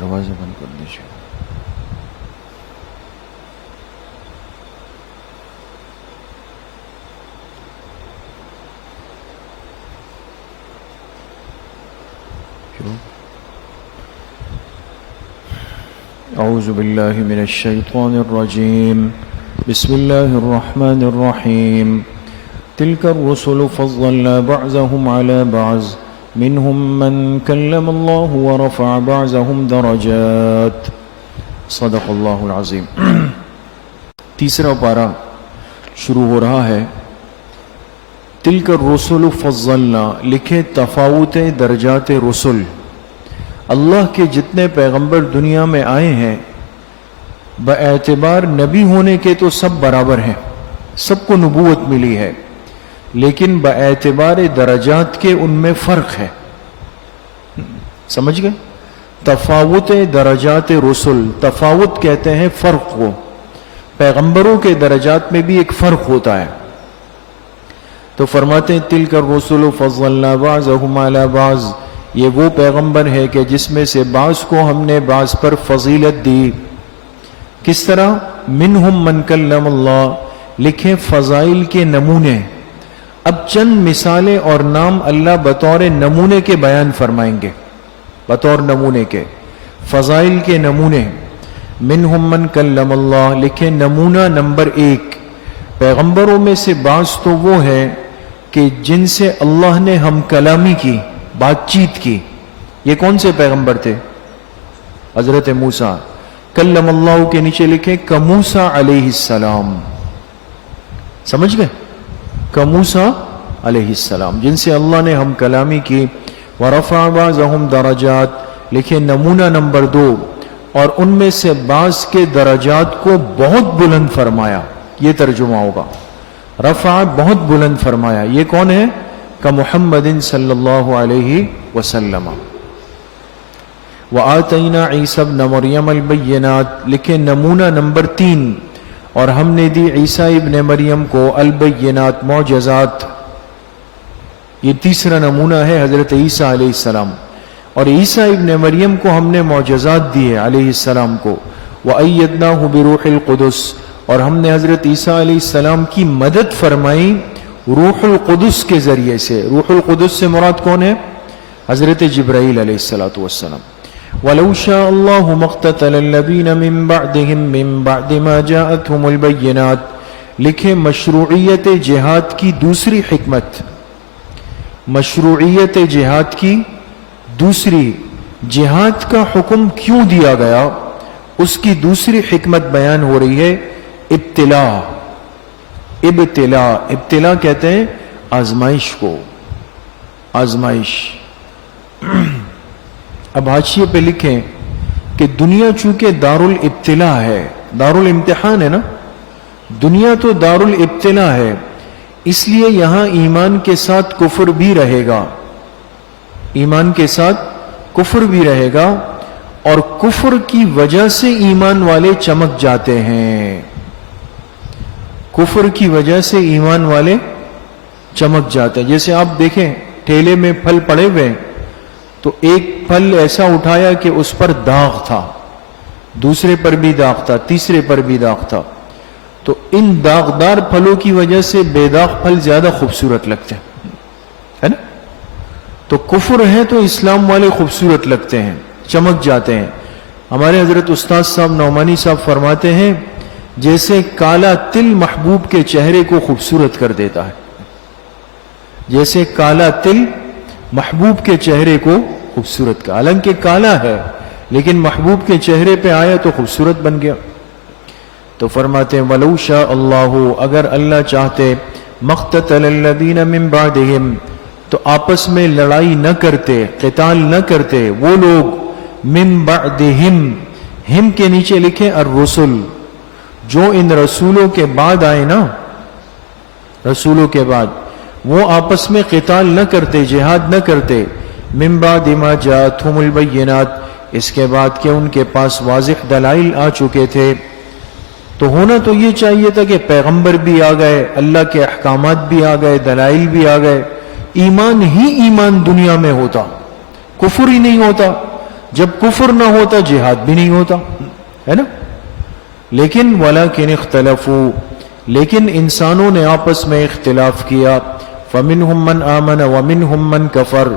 دروازہ بند کر دیجیے. اعوذ باللہ من الشیطان الرجیم. بسم اللہ الرحمن الرحیم. تلک الرسل فضلنا بعضهم على بعض منهم من کلم اللہ ورفع بعضهم درجات. صدق اللہ العظیم. تیسرا پارہ شروع ہو رہا ہے. تلک الرسل فضلنا، لکھے تفاوت درجات رسل. اللہ کے جتنے پیغمبر دنیا میں آئے ہیں باعتبار نبی ہونے کے تو سب برابر ہیں، سب کو نبوت ملی ہے، لیکن باعتبار درجات کے ان میں فرق ہے. سمجھ گئے؟ تفاوت درجات رسل، تفاوت کہتے ہیں فرق کو. پیغمبروں کے درجات میں بھی ایک فرق ہوتا ہے. تو فرماتے ہیں تلک الرسل فضلنا بعضهم علی بعض، یہ وہ پیغمبر ہے کہ جس میں سے بعض کو ہم نے بعض پر فضیلت دی. کس طرح؟ منہم من کلم اللہ، لکھیں فضائل کے نمونے. اب چند مثالیں اور نام اللہ بطور نمونے کے بیان فرمائیں گے، بطور نمونے کے فضائل کے نمونے. منہم من کلم اللہ، لکھیں نمونہ نمبر 1، پیغمبروں میں سے بعض تو وہ ہیں کہ جن سے اللہ نے ہم کلامی کی، بات چیت کی. یہ کون سے پیغمبر تھے؟ حضرت موسیٰ. کلم اللہ کے نیچے لکھے کموسیٰ علیہ السلام. سمجھ گئے؟ کموسیٰ علیہ السلام جن سے اللہ نے ہم کلامی کی. ورفع بعضهم درجات، لکھے نمونہ نمبر 2، اور ان میں سے بعض کے درجات کو بہت بلند فرمایا. یہ ترجمہ ہوگا. رفع بہت بلند فرمایا. یہ کون ہے؟ کہ محمد صلی اللہ علیہ وسلم. وآتینا عیسی ابن مریم البینات، لکھے نمونہ نمبر 3، اور ہم نے دی عیسیٰ ابن مریم کو البینات، معجزات. یہ تیسرا نمونہ ہے حضرت عیسیٰ علیہ السلام. اور عیسیٰ ابن مریم کو ہم نے معجزات دیے علیہ السلام کو. وَأَيَّدْنَاهُ بِرُوحِ الْقُدُسِ، اور ہم نے حضرت عیسیٰ علیہ السلام کی مدد فرمائی روح القدس کے ذریعے سے. روح القدس سے مراد کون ہے؟ حضرت جبرائیل علیہ السلام. وَلَوْ شَاءَ اللَّهُ مَا اقْتَتَلَ الَّذِينَ مِن بَعْدِهِم مِّن بَعْدِ مَا جَاءَتْهُمُ الْبَيِّنَاتُ، لکھے مشروعیت جہاد کی دوسری حکمت. مشروعیت جہاد کی دوسری، جہاد کا حکم کیوں دیا گیا، اس کی دوسری حکمت بیان ہو رہی ہے. ابتلاء. ابتلاء کہتے ہیں آزمائش کو. آزمائش. اب حاشیے پہ لکھیں کہ دنیا چونکہ دار الابتلاء ہے، دار الامتحان ہے نا، دنیا تو دار الابتلاء ہے، اس لیے یہاں ایمان کے ساتھ کفر بھی رہے گا. ایمان کے ساتھ کفر بھی رہے گا، اور کفر کی وجہ سے ایمان والے چمک جاتے ہیں. کفر کی وجہ سے ایمان والے چمک جاتے ہیں. جیسے آپ دیکھیں ٹھیلے میں پھل پڑے ہوئے، تو ایک پھل ایسا اٹھایا کہ اس پر داغ تھا، دوسرے پر بھی داغ تھا، تیسرے پر بھی داغ تھا. تو ان داغدار پھلوں کی وجہ سے بے داغ پھل زیادہ خوبصورت لگتے ہیں، ہے نا؟ تو کفر ہے تو اسلام والے خوبصورت لگتے ہیں، چمک جاتے ہیں. ہمارے حضرت استاد صاحب نعمانی صاحب فرماتے ہیں جیسے کالا تل محبوب کے چہرے کو خوبصورت کر دیتا ہے. جیسے کالا تل محبوب کے چہرے کو خوبصورت کا، حالانکہ کالا ہے لیکن محبوب کے چہرے پہ آیا تو خوبصورت بن گیا. تو فرماتے ہیں وَلَوْ شَاءَ اللَّهُ، اگر اللہ چاہتے، مَقْتَتَلَ الَّذِينَ مِن بَعْدِهِمْ، تو آپس میں لڑائی نہ کرتے، قتال نہ کرتے وہ لوگ، من بعدہم، ہم کے نیچے لکھیں الرسل، جو ان رسولوں کے بعد آئے نا، رسولوں کے بعد وہ آپس میں قتال نہ کرتے، جہاد نہ کرتے. من بعد ما جاءتهم البینات، اس کے بعد کہ ان کے پاس واضح دلائل آ چکے تھے. تو ہونا تو یہ چاہیے تھا کہ پیغمبر بھی آ گئے، اللہ کے احکامات بھی آ گئے، دلائل بھی آ گئے، ایمان ہی ایمان دنیا میں ہوتا، کفر ہی نہیں ہوتا. جب کفر نہ ہوتا جہاد بھی نہیں ہوتا، ہے نا؟ لیکن وَلَكِنِ اخْتَلَفُوا، لیکن انسانوں نے آپس میں اختلاف کیا، فَمِنْهُمْ مَنْ آمَنَ وَمِنْهُمْ مَنْ كَفَرَ،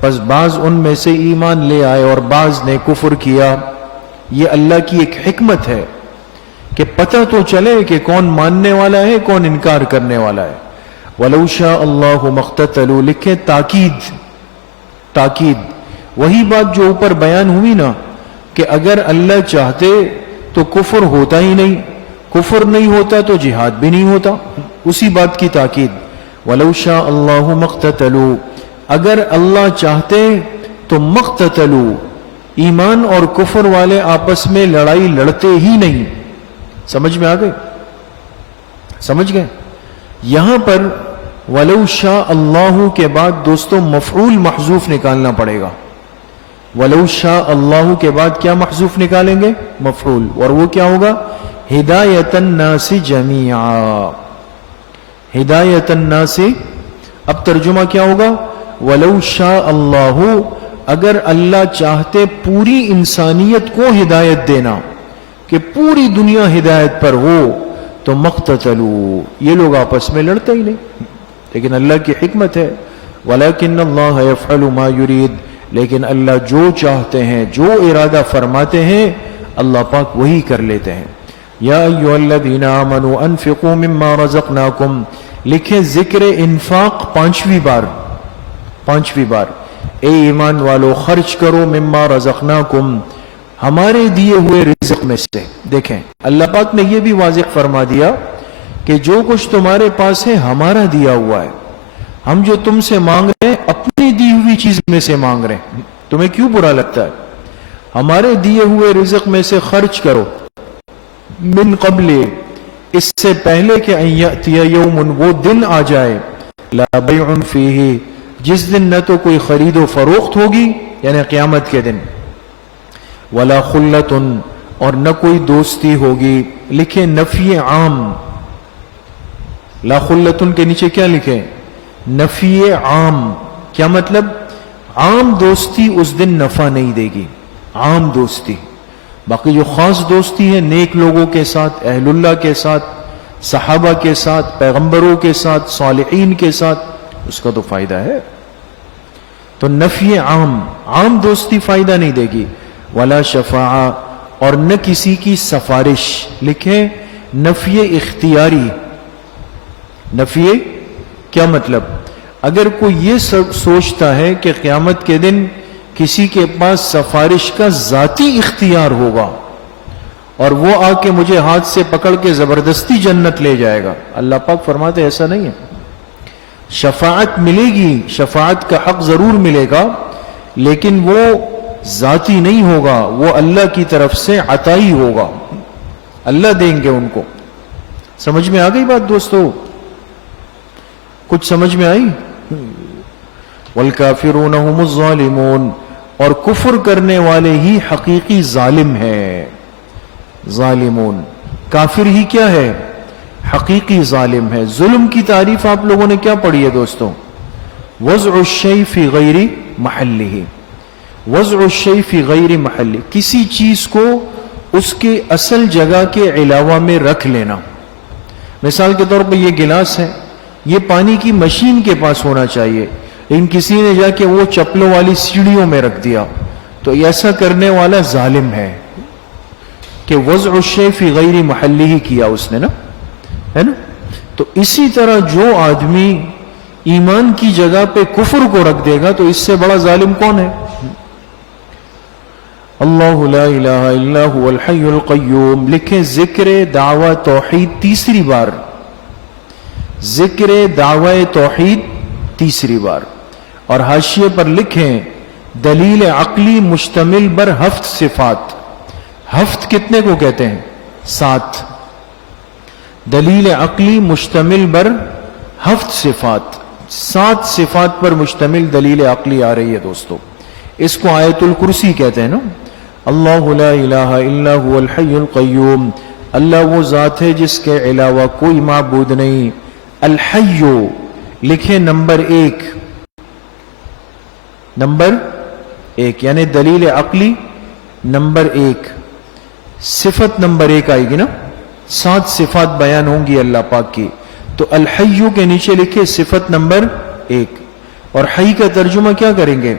پس بعض ان میں سے ایمان لے آئے اور بعض نے کفر کیا۔ یہ اللہ کی ایک حکمت ہے کہ پتہ تو چلے کہ کون ماننے والا ہے کون انکار کرنے والا ہے۔ وَلَوْ شَاءَ اللَّهُ مَا اقْتَتَلُوا، لکھے تاکید وہی بات جو اوپر بیان ہوئی نا کہ اگر اللہ چاہتے تو کفر ہوتا ہی نہیں، کفر نہیں ہوتا تو جہاد بھی نہیں ہوتا، اسی بات کی تاکید۔ وَلَوْ شَاءَ اللَّهُ مَا اقْتَتَلُوا، اگر اللہ چاہتے تو مقتتلوا، ایمان اور کفر والے آپس میں لڑائی لڑتے ہی نہیں۔ سمجھ میں آ گئے؟ سمجھ گئے؟ یہاں پر وَلَوْ شَاءَ اللَّهُ کے بعد دوستوں مفعول محذوف نکالنا پڑے گا۔ وَلَوْ شَاءَ اللَّهُ کے بعد کیا محذوف نکالیں گے؟ مفعول، اور وہ کیا ہوگا؟ ہدایت الناس جمیعا، ہدایت الناس۔ اب ترجمہ کیا ہوگا؟ وَلَوْ شَاءَ اللَّهُ، اگر اللہ چاہتے پوری انسانیت کو ہدایت دینا کہ پوری دنیا ہدایت پر ہو تو مقتتلوا، یہ لوگ آپس میں لڑتے ہی نہیں، لیکن اللہ کی حکمت ہے۔ وَلَكِنَّ اللَّهَ يَفْعَلُ مَا يُرِيدُ، لیکن اللہ جو چاہتے ہیں، جو ارادہ فرماتے ہیں، اللہ پاک وہی کر لیتے ہیں۔ یا ایھا الذین آمنوا انفقوا مما رزقناکم، لکھیں ذکر انفاق پانچویں بار، اے ایمان والو خرچ کرو مما رزقناکم، ہمارے دیے ہوئے رزق میں سے۔ دیکھیں اللہ پاک نے یہ بھی واضح فرما دیا کہ جو کچھ تمہارے پاس ہے ہمارا دیا ہوا ہے، ہم جو تم سے مانگ رہے ہیں اپنی دی ہوئی چیز میں سے مانگ رہے ہیں، تمہیں کیوں برا لگتا ہے؟ ہمارے دیے ہوئے رزق میں سے خرچ کرو، من قبل، اس سے پہلے کہ ان یأتی یوم، وہ دن آ جائے، لا بیع فیہ، جس دن نہ تو کوئی خرید و فروخت ہوگی، یعنی قیامت کے دن، ولا خلۃ، اور نہ کوئی دوستی ہوگی۔ لکھیں نفی عام، لا خلۃ کے نیچے کیا لکھیں؟ نفی عام۔ کیا مطلب؟ عام دوستی اس دن نفع نہیں دے گی، عام دوستی۔ باقی جو خاص دوستی ہے نیک لوگوں کے ساتھ، اہل اللہ کے ساتھ، صحابہ کے ساتھ، پیغمبروں کے ساتھ، صالحین کے ساتھ، اس کا تو فائدہ ہے۔ تو نفی عام دوستی فائدہ نہیں دے گی۔ ولا شفاعہ، اور نہ کسی کی سفارش۔ لکھیں نفی اختیاری۔ نفی کیا مطلب؟ اگر کوئی یہ سوچتا ہے کہ قیامت کے دن کسی کے پاس سفارش کا ذاتی اختیار ہوگا اور وہ آ کے مجھے ہاتھ سے پکڑ کے زبردستی جنت لے جائے گا، اللہ پاک فرماتے ایسا نہیں ہے۔ شفاعت ملے گی، شفاعت کا حق ضرور ملے گا، لیکن وہ ذاتی نہیں ہوگا، وہ اللہ کی طرف سے عطائی ہوگا، اللہ دیں گے ان کو۔ سمجھ میں آ گئی بات دوستو؟ کچھ سمجھ میں آئی؟ والکافرون هم الظالمون، اور کفر کرنے والے ہی حقیقی ظالم ہے۔ ظالمون، کافر ہی کیا ہے؟ حقیقی ظالم ہے۔ ظلم کی تعریف آپ لوگوں نے کیا پڑھی ہے دوستوں؟ وضع الشیء فی غیر محلہ، وضع الشیء فی غیر محلہ، کسی چیز کو اس کے اصل جگہ کے علاوہ میں رکھ لینا۔ مثال کے طور پر یہ گلاس ہے، یہ پانی کی مشین کے پاس ہونا چاہیے، لیکن کسی نے جا کے وہ چپلوں والی سیڑھیوں میں رکھ دیا، تو ایسا کرنے والا ظالم ہے کہ وضع الشیء فی غیر محلہ ہی کیا اس نے نا، ہے نا؟ تو اسی طرح جو آدمی ایمان کی جگہ پہ کفر کو رکھ دے گا تو اس سے بڑا ظالم کون ہے؟ اللہ لا الہ الا هو الحی القیوم۔ لکھیں ذکر دعوی توحید تیسری بار، ذکر دعوی توحید تیسری بار، اور حاشیے پر لکھیں دلیل عقلی مشتمل بر ہفت صفات۔ ہفت کتنے کو کہتے ہیں؟ 7۔ دلیل عقلی مشتمل بر ہفت صفات، 7 صفات پر مشتمل دلیل عقلی آ رہی ہے دوستو۔ اس کو آیت الکرسی کہتے ہیں نا۔ اللہ لا الہ الا هو الحی القیوم، اللہ وہ ذات ہے جس کے علاوہ کوئی معبود نہیں۔ الحی، لکھیں نمبر 1، نمبر ایک، یعنی دلیل عقلی نمبر 1، صفت نمبر 1 آئے گی نا، 7 صفات بیان ہوں گی اللہ پاک کی، تو الحی کے نیچے لکھے صفت نمبر 1، اور حی کا ترجمہ کیا کریں گے؟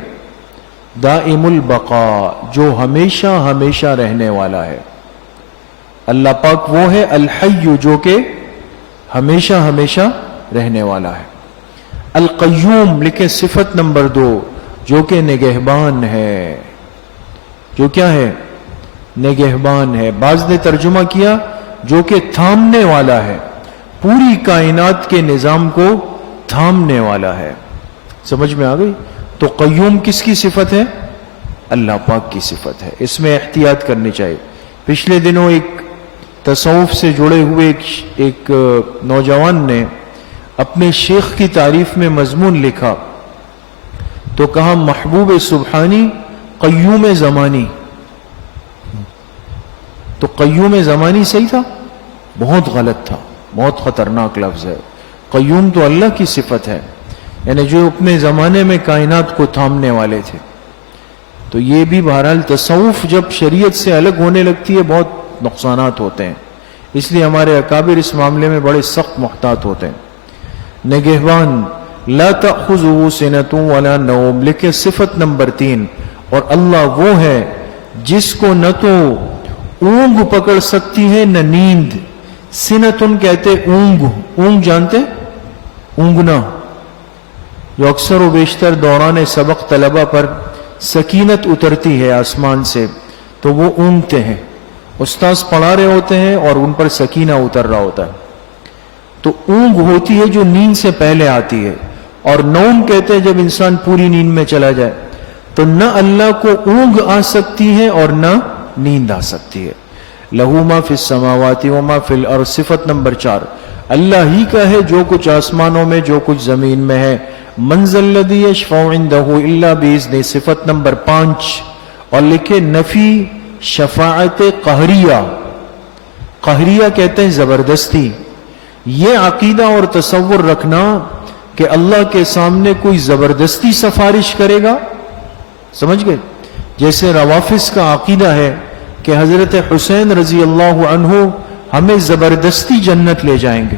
دائم البقاء، جو ہمیشہ ہمیشہ رہنے والا ہے۔ اللہ پاک وہ ہے الحی جو کہ ہمیشہ ہمیشہ رہنے والا ہے۔ القیوم لکھے صفت نمبر 2، جو کہ نگہبان ہے، جو کیا ہے؟ نگہبان ہے۔ بعض نے ترجمہ کیا جو کہ تھامنے والا ہے، پوری کائنات کے نظام کو تھامنے والا ہے۔ سمجھ میں آ گئی؟ تو قیوم کس کی صفت ہے؟ اللہ پاک کی صفت ہے۔ اس میں احتیاط کرنی چاہیے۔ پچھلے دنوں ایک تصوف سے جڑے ہوئے ایک نوجوان نے اپنے شیخ کی تعریف میں مضمون لکھا، تو کہا محبوب سبحانی قیوم زمانی۔ تو قیوم زمانی صحیح تھا؟ بہت غلط تھا، بہت خطرناک لفظ ہے۔ قیوم تو اللہ کی صفت ہے، یعنی جو اپنے زمانے میں کائنات کو تھامنے والے تھے۔ تو یہ بھی بہرحال تصوف جب شریعت سے الگ ہونے لگتی ہے بہت نقصانات ہوتے ہیں، اس لیے ہمارے اکابر اس معاملے میں بڑے سخت محتاط ہوتے ہیں۔ نگہبان، لا تأخذہ سنۃ ولا نوم لکھے صفت نمبر 3، اور اللہ وہ ہے جس کو نہ تو اونگ پکڑ سکتی ہے نہ نیند۔ سنتن کہتے اونگ، اونگ جانتے؟ اونگنا، جو اکثر و بیشتر دوران سبق طلبہ پر سکینت اترتی ہے آسمان سے تو وہ اونگتے ہیں، استاذ پڑھا رہے ہوتے ہیں اور ان پر سکینہ اتر رہا ہوتا ہے، تو اونگ ہوتی ہے جو نیند سے پہلے آتی ہے۔ اور نوم کہتے ہیں جب انسان پوری نیند میں چلا جائے، تو نہ اللہ کو اونگ آ سکتی ہے اور نہ نیند آ سکتی ہے۔ لہو ما فی السماوات وما فی الارض صفت نمبر 4، اللہ ہی کا ہے جو کچھ آسمانوں میں جو کچھ زمین میں ہے۔ من ذا الذی یشفع عندہ الا باذنہ صفت نمبر 5، اور لکھے نفی شفاعت قہریہ۔ قہریہ کہتے ہیں زبردستی۔ یہ عقیدہ اور تصور رکھنا کہ اللہ کے سامنے کوئی زبردستی سفارش کرے گا، سمجھ گئے؟ جیسے روافظ کا عقیدہ ہے کہ حضرت حسین رضی اللہ عنہ ہمیں زبردستی جنت لے جائیں گے۔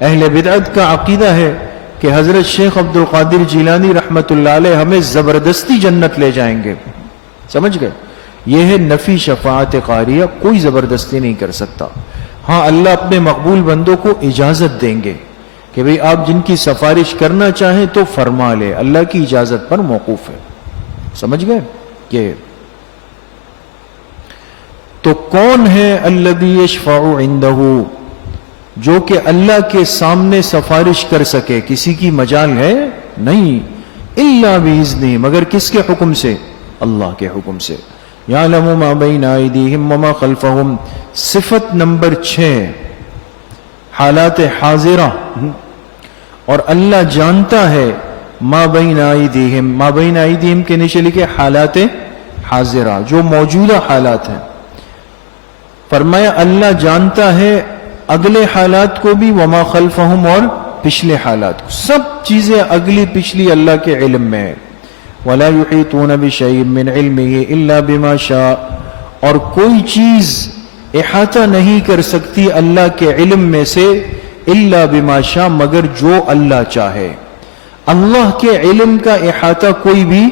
اہل بدعت کا عقیدہ ہے کہ حضرت شیخ عبد القادر جیلانی رحمت اللہ علیہ ہمیں زبردستی جنت لے جائیں گے، سمجھ گئے؟ یہ ہے نفی شفاعت قہریہ، کوئی زبردستی نہیں کر سکتا۔ ہاں اللہ اپنے مقبول بندوں کو اجازت دیں گے کہ بھئی آپ جن کی سفارش کرنا چاہیں تو فرما لے، اللہ کی اجازت پر موقوف ہے، سمجھ گئے؟ یہ تو کون ہے الذی یشفع عندہ، جو کہ اللہ کے سامنے سفارش کر سکے؟ کسی کی مجال ہے نہیں، الا باذنہ مگر کس کے حکم سے؟ اللہ کے حکم سے۔ یعلم ما بین ایدیہم وما خلفہم صفت نمبر 6، حالات حاضرہ، اور اللہ جانتا ہے ما بین ایدیہم، ما بین ایدیہم کے نیچے لکھے حالات حاضرہ، جو موجودہ حالات ہیں۔ فرمایا اللہ جانتا ہے اگلے حالات کو بھی، وما خلفہم اور پچھلے حالات کو، سب چیزیں اگلی پچھلی اللہ کے علم میں ہے۔ ولا یحیطون بشیء من علمہ الا بما شاء، اور کوئی چیز احاطہ نہیں کر سکتی اللہ کے علم میں سے الا بما شاء مگر جو اللہ چاہے۔ اللہ کے علم کا احاطہ کوئی بھی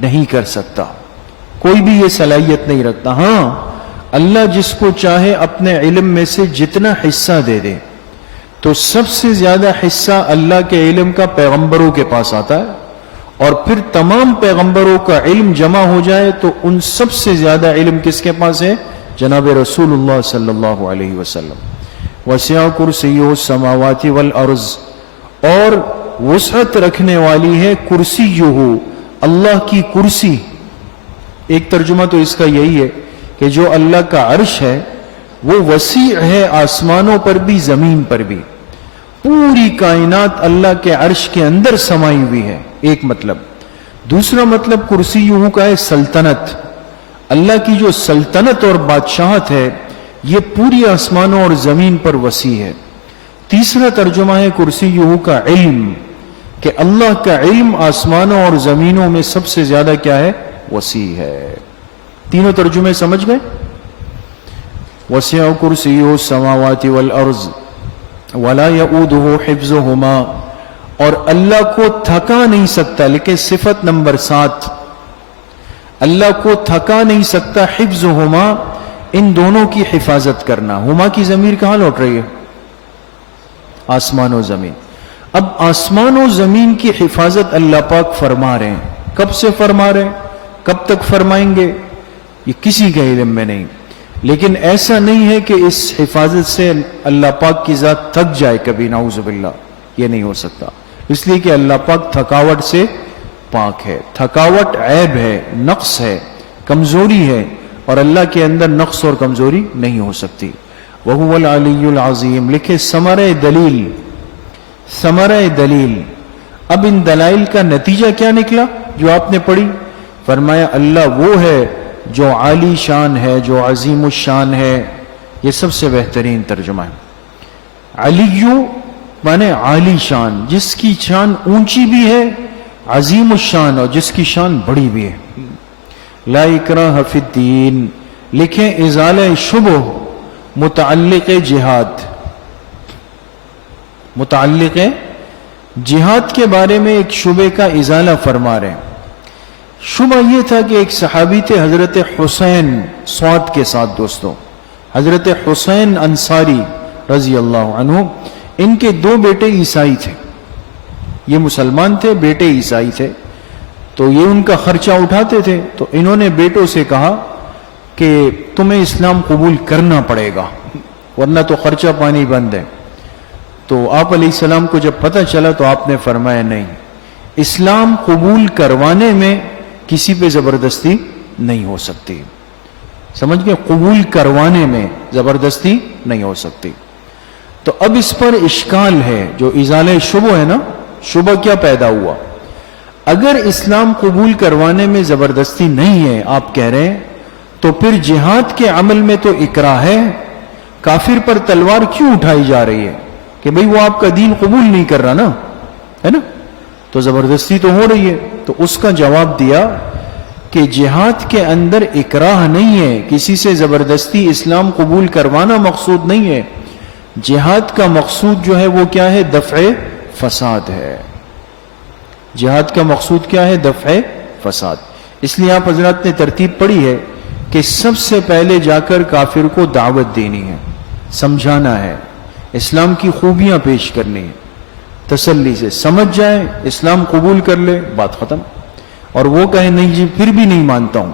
نہیں کر سکتا، کوئی بھی یہ صلاحیت نہیں رکھتا۔ ہاں اللہ جس کو چاہے اپنے علم میں سے جتنا حصہ دے دے، تو سب سے زیادہ حصہ اللہ کے علم کا پیغمبروں کے پاس آتا ہے، اور پھر تمام پیغمبروں کا علم جمع ہو جائے تو ان سب سے زیادہ علم کس کے پاس ہے؟ جناب رسول اللہ صلی اللہ علیہ وسلم۔ وسع کرسیہ السماوات والارض، اور وسعت رکھنے والی ہے کرسیہ، اللہ کی کرسی۔ ایک ترجمہ تو اس کا یہی ہے کہ جو اللہ کا عرش ہے وہ وسیع ہے، آسمانوں پر بھی زمین پر بھی، پوری کائنات اللہ کے عرش کے اندر سمائی ہوئی ہے، ایک مطلب۔ دوسرا مطلب کرسیہ کا ہے سلطنت، اللہ کی جو سلطنت اور بادشاہت ہے یہ پوری آسمانوں اور زمین پر وسیع ہے۔ تیسرا ترجمہ ہے کرسیہ کا علم، کہ اللہ کا علم آسمانوں اور زمینوں میں سب سے زیادہ کیا ہے؟ وسیع ہے. تینوں ترجمے سمجھ گئے؟ وسع کرسیہ السماوات والارض ولا یؤودہ حفظہما، اور اللہ کو تھکا نہیں سکتا، لیکن صفت نمبر 7، اللہ کو تھکا نہیں سکتا حفظہما، ان دونوں کی حفاظت کرنا. ہما کی ضمیر کہاں لوٹ رہی ہے؟ آسمان و زمین. اب آسمان و زمین کی حفاظت اللہ پاک فرما رہے ہیں. کب سے فرما رہے ہیں؟ کب تک فرمائیں گے؟ یہ کسی کے علم میں نہیں. لیکن ایسا نہیں ہے کہ اس حفاظت سے اللہ پاک کی ذات تھک جائے کبھی، نعوذ باللہ، یہ نہیں ہو سکتا. اس لیے کہ اللہ پاک تھکاوٹ سے پاک ہے. تھکاوٹ عیب ہے، نقص ہے، کمزوری ہے، اور اللہ کے اندر نقص اور کمزوری نہیں ہو سکتی. وَهُوَ الْعَلِيُّ الْعَظِيمُ. لکھے ثمرۂ دلیل، ثمرۂ دلیل. اب ان دلائل کا نتیجہ کیا نکلا جو آپ نے پڑھی؟ فرمایا اللہ وہ ہے جو عالی شان ہے، جو عظیم الشان ہے. یہ سب سے بہترین ترجمہ ہے. علیو مانے عالی شان، جس کی شان اونچی بھی ہے، عظیم الشان، اور جس کی شان بڑی بھی ہے. لا اکراہ فی الدین. لکھیں ازالہ شبہ متعلق جہاد، متعلق جہاد کے بارے میں ایک شبہ کا ازالہ فرما رہے ہیں. شبہ یہ تھا کہ ایک صحابی تھے حضرت حسین، صاد کے ساتھ دوستوں، حضرت حسین انصاری رضی اللہ عنہ. ان کے 2 بیٹے عیسائی تھے. یہ مسلمان تھے، بیٹے عیسائی تھے. تو یہ ان کا خرچہ اٹھاتے تھے. تو انہوں نے بیٹوں سے کہا کہ تمہیں اسلام قبول کرنا پڑے گا، ورنہ تو خرچہ پانی بند ہے. تو آپ علیہ السلام کو جب پتہ چلا تو آپ نے فرمایا نہیں، اسلام قبول کروانے میں کسی پہ زبردستی نہیں ہو سکتی. سمجھ گئے؟ قبول کروانے میں زبردستی نہیں ہو سکتی. تو اب اس پر اشکال ہے، جو ازالہ شبہ ہے نا، شبہ کیا پیدا ہوا؟ اگر اسلام قبول کروانے میں زبردستی نہیں ہے آپ کہہ رہے ہیں، تو پھر جہاد کے عمل میں تو اکراہ ہے. کافر پر تلوار کیوں اٹھائی جا رہی ہے؟ کہ بھئی وہ آپ کا دین قبول نہیں کر رہا نا، ہے نا، تو زبردستی تو ہو رہی ہے. تو اس کا جواب دیا کہ جہاد کے اندر اکراہ نہیں ہے، کسی سے زبردستی اسلام قبول کروانا مقصود نہیں ہے. جہاد کا مقصود جو ہے وہ کیا ہے؟ دفع فساد ہے. جہاد کا مقصود کیا ہے؟ دفع فساد. اس لیے آپ حضرات نے ترتیب پڑھی ہے کہ سب سے پہلے جا کر کافر کو دعوت دینی ہے، سمجھانا ہے، اسلام کی خوبیاں پیش کرنی ہے، تسلی سے سمجھ جائے، اسلام قبول کر لے، بات ختم. اور وہ کہے نہیں جی پھر بھی نہیں مانتا ہوں،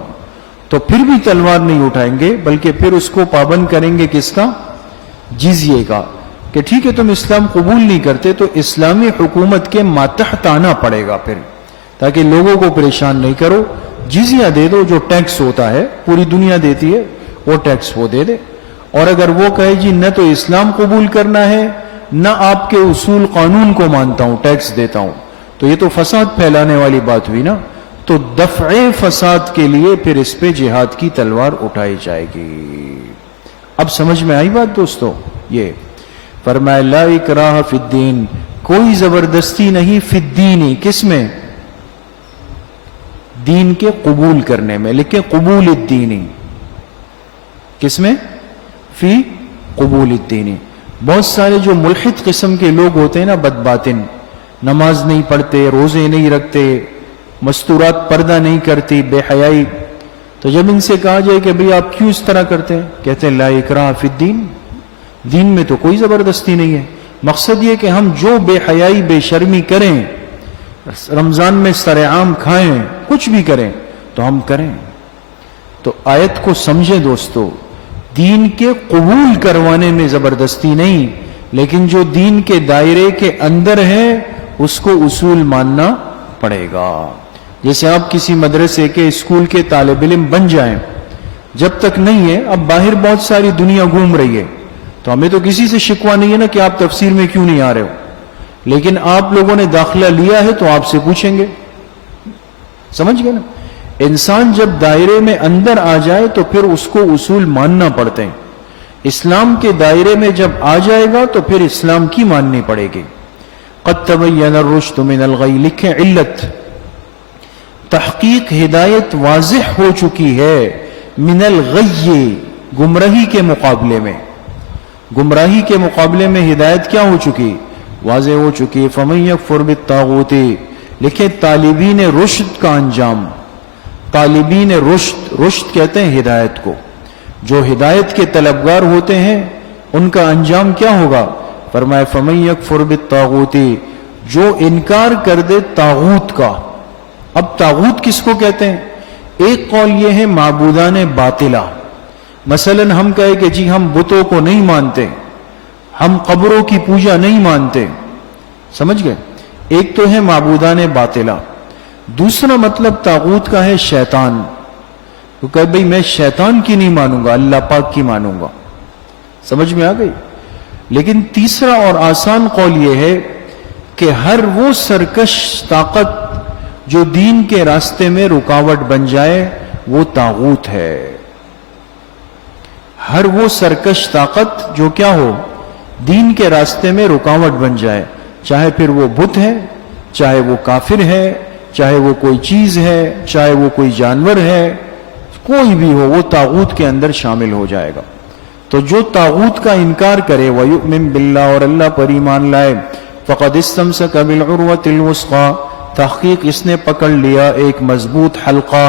تو پھر بھی تلوار نہیں اٹھائیں گے، بلکہ پھر اس کو پابند کریں گے کس کا؟ جزیے کا. کہ ٹھیک ہے تم اسلام قبول نہیں کرتے تو اسلامی حکومت کے ماتحت آنا پڑے گا پھر، تاکہ لوگوں کو پریشان نہیں کرو. جزیہ دے دو، جو ٹیکس ہوتا ہے پوری دنیا دیتی ہے، وہ ٹیکس وہ دے دے. اور اگر وہ کہے جی نہ تو اسلام قبول کرنا ہے، نہ آپ کے اصول قانون کو مانتا ہوں، ٹیکس دیتا ہوں، تو یہ تو فساد پھیلانے والی بات ہوئی نا. تو دفع فساد کے لیے پھر اس پہ جہاد کی تلوار اٹھائی جائے گی. اب سمجھ میں آئی بات دوستو؟ یہ فرمایا لا اکراہ فی الدین، کوئی زبردستی نہیں، فی الدین، کس میں؟ دین کے قبول کرنے میں. لکھیں قبول الدینی، کس میں؟ فی قبول الدینی. بہت سارے جو ملحد قسم کے لوگ ہوتے ہیں نا، بدباطن، نماز نہیں پڑھتے، روزے نہیں رکھتے، مستورات پردہ نہیں کرتی، بے حیائی، تو جب ان سے کہا جائے کہ بھئی آپ کیوں اس طرح کرتے ہیں، کہتے ہیں لا اکراہ فی الدین، دین میں تو کوئی زبردستی نہیں ہے. مقصد یہ کہ ہم جو بے حیائی بے شرمی کریں، رمضان میں سر عام کھائیں، کچھ بھی کریں تو ہم کریں. تو آیت کو سمجھیں دوستو، دین کے قبول کروانے میں زبردستی نہیں، لیکن جو دین کے دائرے کے اندر ہے اس کو اصول ماننا پڑے گا. جیسے آپ کسی مدرسے کے اسکول کے طالب علم بن جائیں، جب تک نہیں ہے، اب باہر بہت ساری دنیا گھوم رہی ہے، تو ہمیں تو کسی سے شکوہ نہیں ہے نا کہ آپ تفسیر میں کیوں نہیں آ رہے ہو، لیکن آپ لوگوں نے داخلہ لیا ہے تو آپ سے پوچھیں گے. سمجھ گئے نا؟ انسان جب دائرے میں اندر آ جائے تو پھر اس کو اصول ماننا پڑتے ہیں. اسلام کے دائرے میں جب آ جائے گا تو پھر اسلام کی ماننی پڑے گی. قد تبین الرشد من الغی، لکھیں علت، تحقیق ہدایت واضح ہو چکی ہے من الغی گمراہی کے مقابلے میں. گمراہی کے مقابلے میں ہدایت کیا ہو چکی؟ واضح ہو چکی. فمن یکفر بالطاغوت، لکھے طالبین رشد کا انجام. طالبین رشد کہتے ہیں ہدایت کو. جو ہدایت کے طلبگار ہوتے ہیں ان کا انجام کیا ہوگا؟ فرمایا فمن یکفر بالطاغوت، جو انکار کر دے طاغوت کا. اب طاغوت کس کو کہتے ہیں؟ ایک قول یہ ہے معبودان باطلہ. مثلا ہم کہے کہ جی ہم بتوں کو نہیں مانتے، ہم قبروں کی پوجا نہیں مانتے، سمجھ گئے؟ ایک تو ہے معبودان باطلہ. دوسرا مطلب طاغوت کا ہے شیطان. تو کہ بھئی میں شیطان کی نہیں مانوں گا، اللہ پاک کی مانوں گا. سمجھ میں آ گئی؟ لیکن تیسرا اور آسان قول یہ ہے کہ ہر وہ سرکش طاقت جو دین کے راستے میں رکاوٹ بن جائے وہ طاغوت ہے. ہر وہ سرکش طاقت جو کیا ہو، دین کے راستے میں رکاوٹ بن جائے، چاہے پھر وہ بت ہے، چاہے وہ کافر ہے، چاہے وہ کوئی چیز ہے، چاہے وہ کوئی جانور ہے، کوئی بھی ہو، وہ طاغوت کے اندر شامل ہو جائے گا. تو جو طاغوت کا انکار کرے وَيُؤْمِن بِاللَّهِ، اور اللہ پر ایمان لائے، فَقَدِ اسْتَمْسَكَ بِالْعُرْوَةِ الْوُثْقَىٰ، تحقیق اس نے پکڑ لیا ایک مضبوط حلقہ.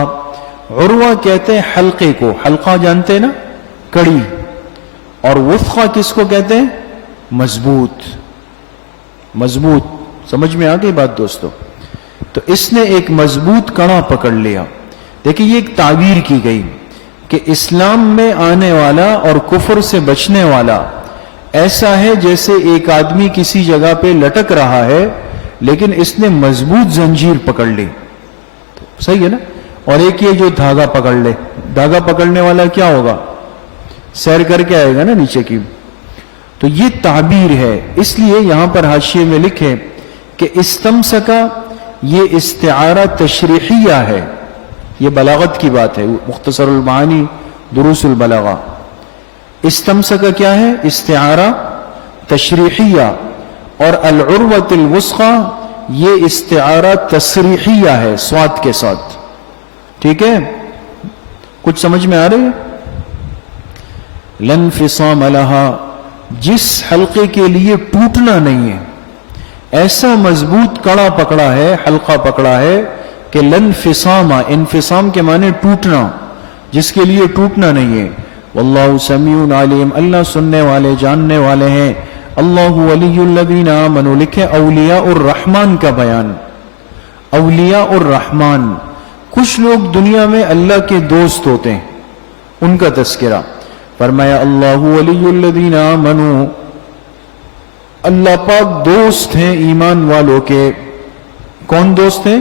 عروہ کہتے ہیں حلقے کو، حلقہ جانتے ہیں نا، کڑی. اور وثقہ کس کو کہتے ہیں؟ مضبوط. مضبوط سمجھ میں آ گئی بات دوستو؟ تو اس نے ایک مضبوط کڑا پکڑ لیا. دیکھیں یہ ایک تعبیر کی گئی کہ اسلام میں آنے والا اور کفر سے بچنے والا ایسا ہے جیسے ایک آدمی کسی جگہ پہ لٹک رہا ہے لیکن اس نے مضبوط زنجیر پکڑ لی. صحیح ہے نا؟ اور ایک یہ جو دھاگا پکڑ لے، دھاگا پکڑنے والا کیا ہوگا؟ سیر کر کے آئے گا نا نیچے کی. تو یہ تعبیر ہے. اس لیے یہاں پر حاشیے میں لکھے کہ استمسکا یہ استعارہ تشریحیہ ہے. یہ بلاغت کی بات ہے، مختصر المعانی دروس البلاغہ. استمسکا کیا ہے؟ استعارہ تشریحیہ. اور العروۃ الوثقی یہ استعارہ تصریحیہ ہے صاد کے ساتھ. ٹھیک ہے؟ کچھ سمجھ میں آ رہی ہے؟ لن انفصام لها، جس حلقے کے لیے ٹوٹنا نہیں ہے، ایسا مضبوط کڑا پکڑا ہے، حلقہ پکڑا ہے کہ لن انفصام، انفصام کے معنی ٹوٹنا، جس کے لیے ٹوٹنا نہیں ہے. واللہ سمیع علیم، اللہ سننے والے جاننے والے ہیں. اللہ ولی الذین آمنوا، لکھے اولیاء الرحمن کا بیان. اولیاء الرحمن، کچھ لوگ دنیا میں اللہ کے دوست ہوتے ہیں، ان کا تذکرہ. فرمایا اللہ ولی الذین آمنوا، اللہ پاک دوست ہیں ایمان والوں کے. کون دوست ہیں؟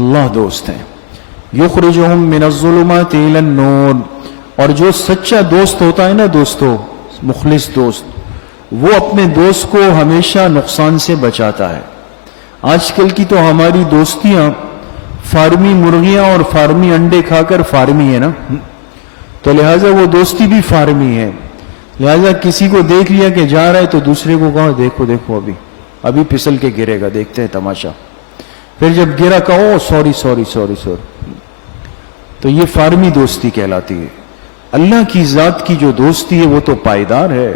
اللہ دوست ہیں. یخرجہم من الظلمات الی النور، اور جو سچا دوست ہوتا ہے نا دوستو، مخلص دوست، وہ اپنے دوست کو ہمیشہ نقصان سے بچاتا ہے. آج کل کی تو ہماری دوستیاں فارمی مرغیاں اور فارمی انڈے کھا کر فارمی ہے نا، تو لہٰذا وہ دوستی بھی فارمی ہے. لہٰذا کسی کو دیکھ لیا کہ جا رہا ہے تو دوسرے کو کہا دیکھو دیکھو ابھی پھسل کے گرے گا، دیکھتے ہیں تماشا. پھر جب گرا کہو سوری سوری سوری سوری. تو یہ فارمی دوستی کہلاتی ہے. اللہ کی ذات کی جو دوستی ہے وہ تو پائیدار ہے،